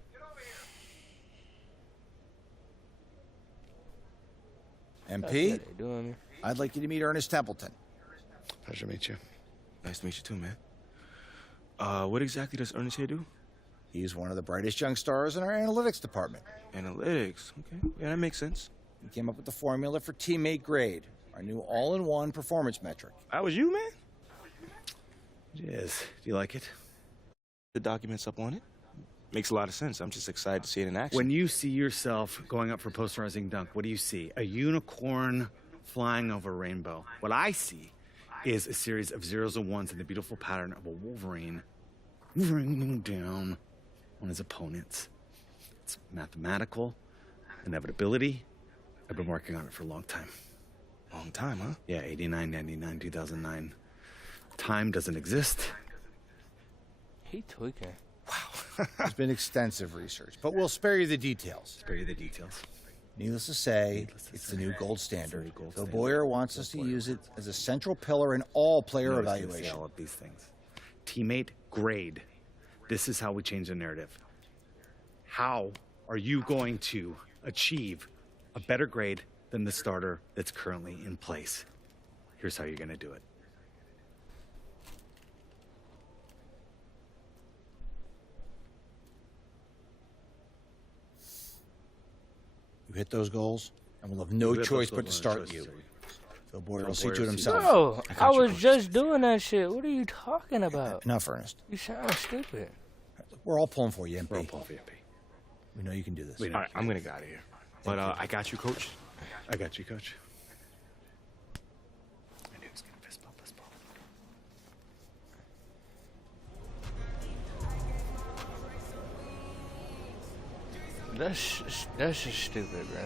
MP, I'd like you to meet Ernest Templeton. Pleasure to meet you. Nice to meet you too, man. What exactly does Ernest here do? He's one of the brightest young stars in our analytics department. Analytics, okay. Yeah, that makes sense. He came up with the formula for teammate grade, our new all-in-one performance metric. That was you, man? Yes. Do you like it? The documents up on it? Makes a lot of sense. I'm just excited to see it in action. When you see yourself going up for posterizing dunk, what do you see? A unicorn flying over a rainbow. What I see is a series of zeros and ones in the beautiful pattern of a Wolverine ringing down on his opponents. It's mathematical inevitability. I've been working on it for a long time. Long time, huh? Yeah, 89, 99, 2009. Time doesn't exist. He tweaking. There's been extensive research, but we'll spare you the details. Spare you the details. Needless to say, it's the new gold standard. Though Boyer wants us to use it as a central pillar in all player evaluation. All of these things. Teammate grade. This is how we change the narrative. How are you going to achieve a better grade than the starter that's currently in place? Here's how you're going to do it. You hit those goals, and we'll have no choice but to start you. Phil Boyer will see to it himself. Bro, I was just doing that shit. What are you talking about? Enough, Ernest. You sound stupid. We're all pulling for you, MP. We're all pulling for you, MP. We know you can do this. All right, I'm going to get out of here. But I got you, Coach. I got you, Coach. I knew he was going to fist bump this ball. That's just stupid, bro.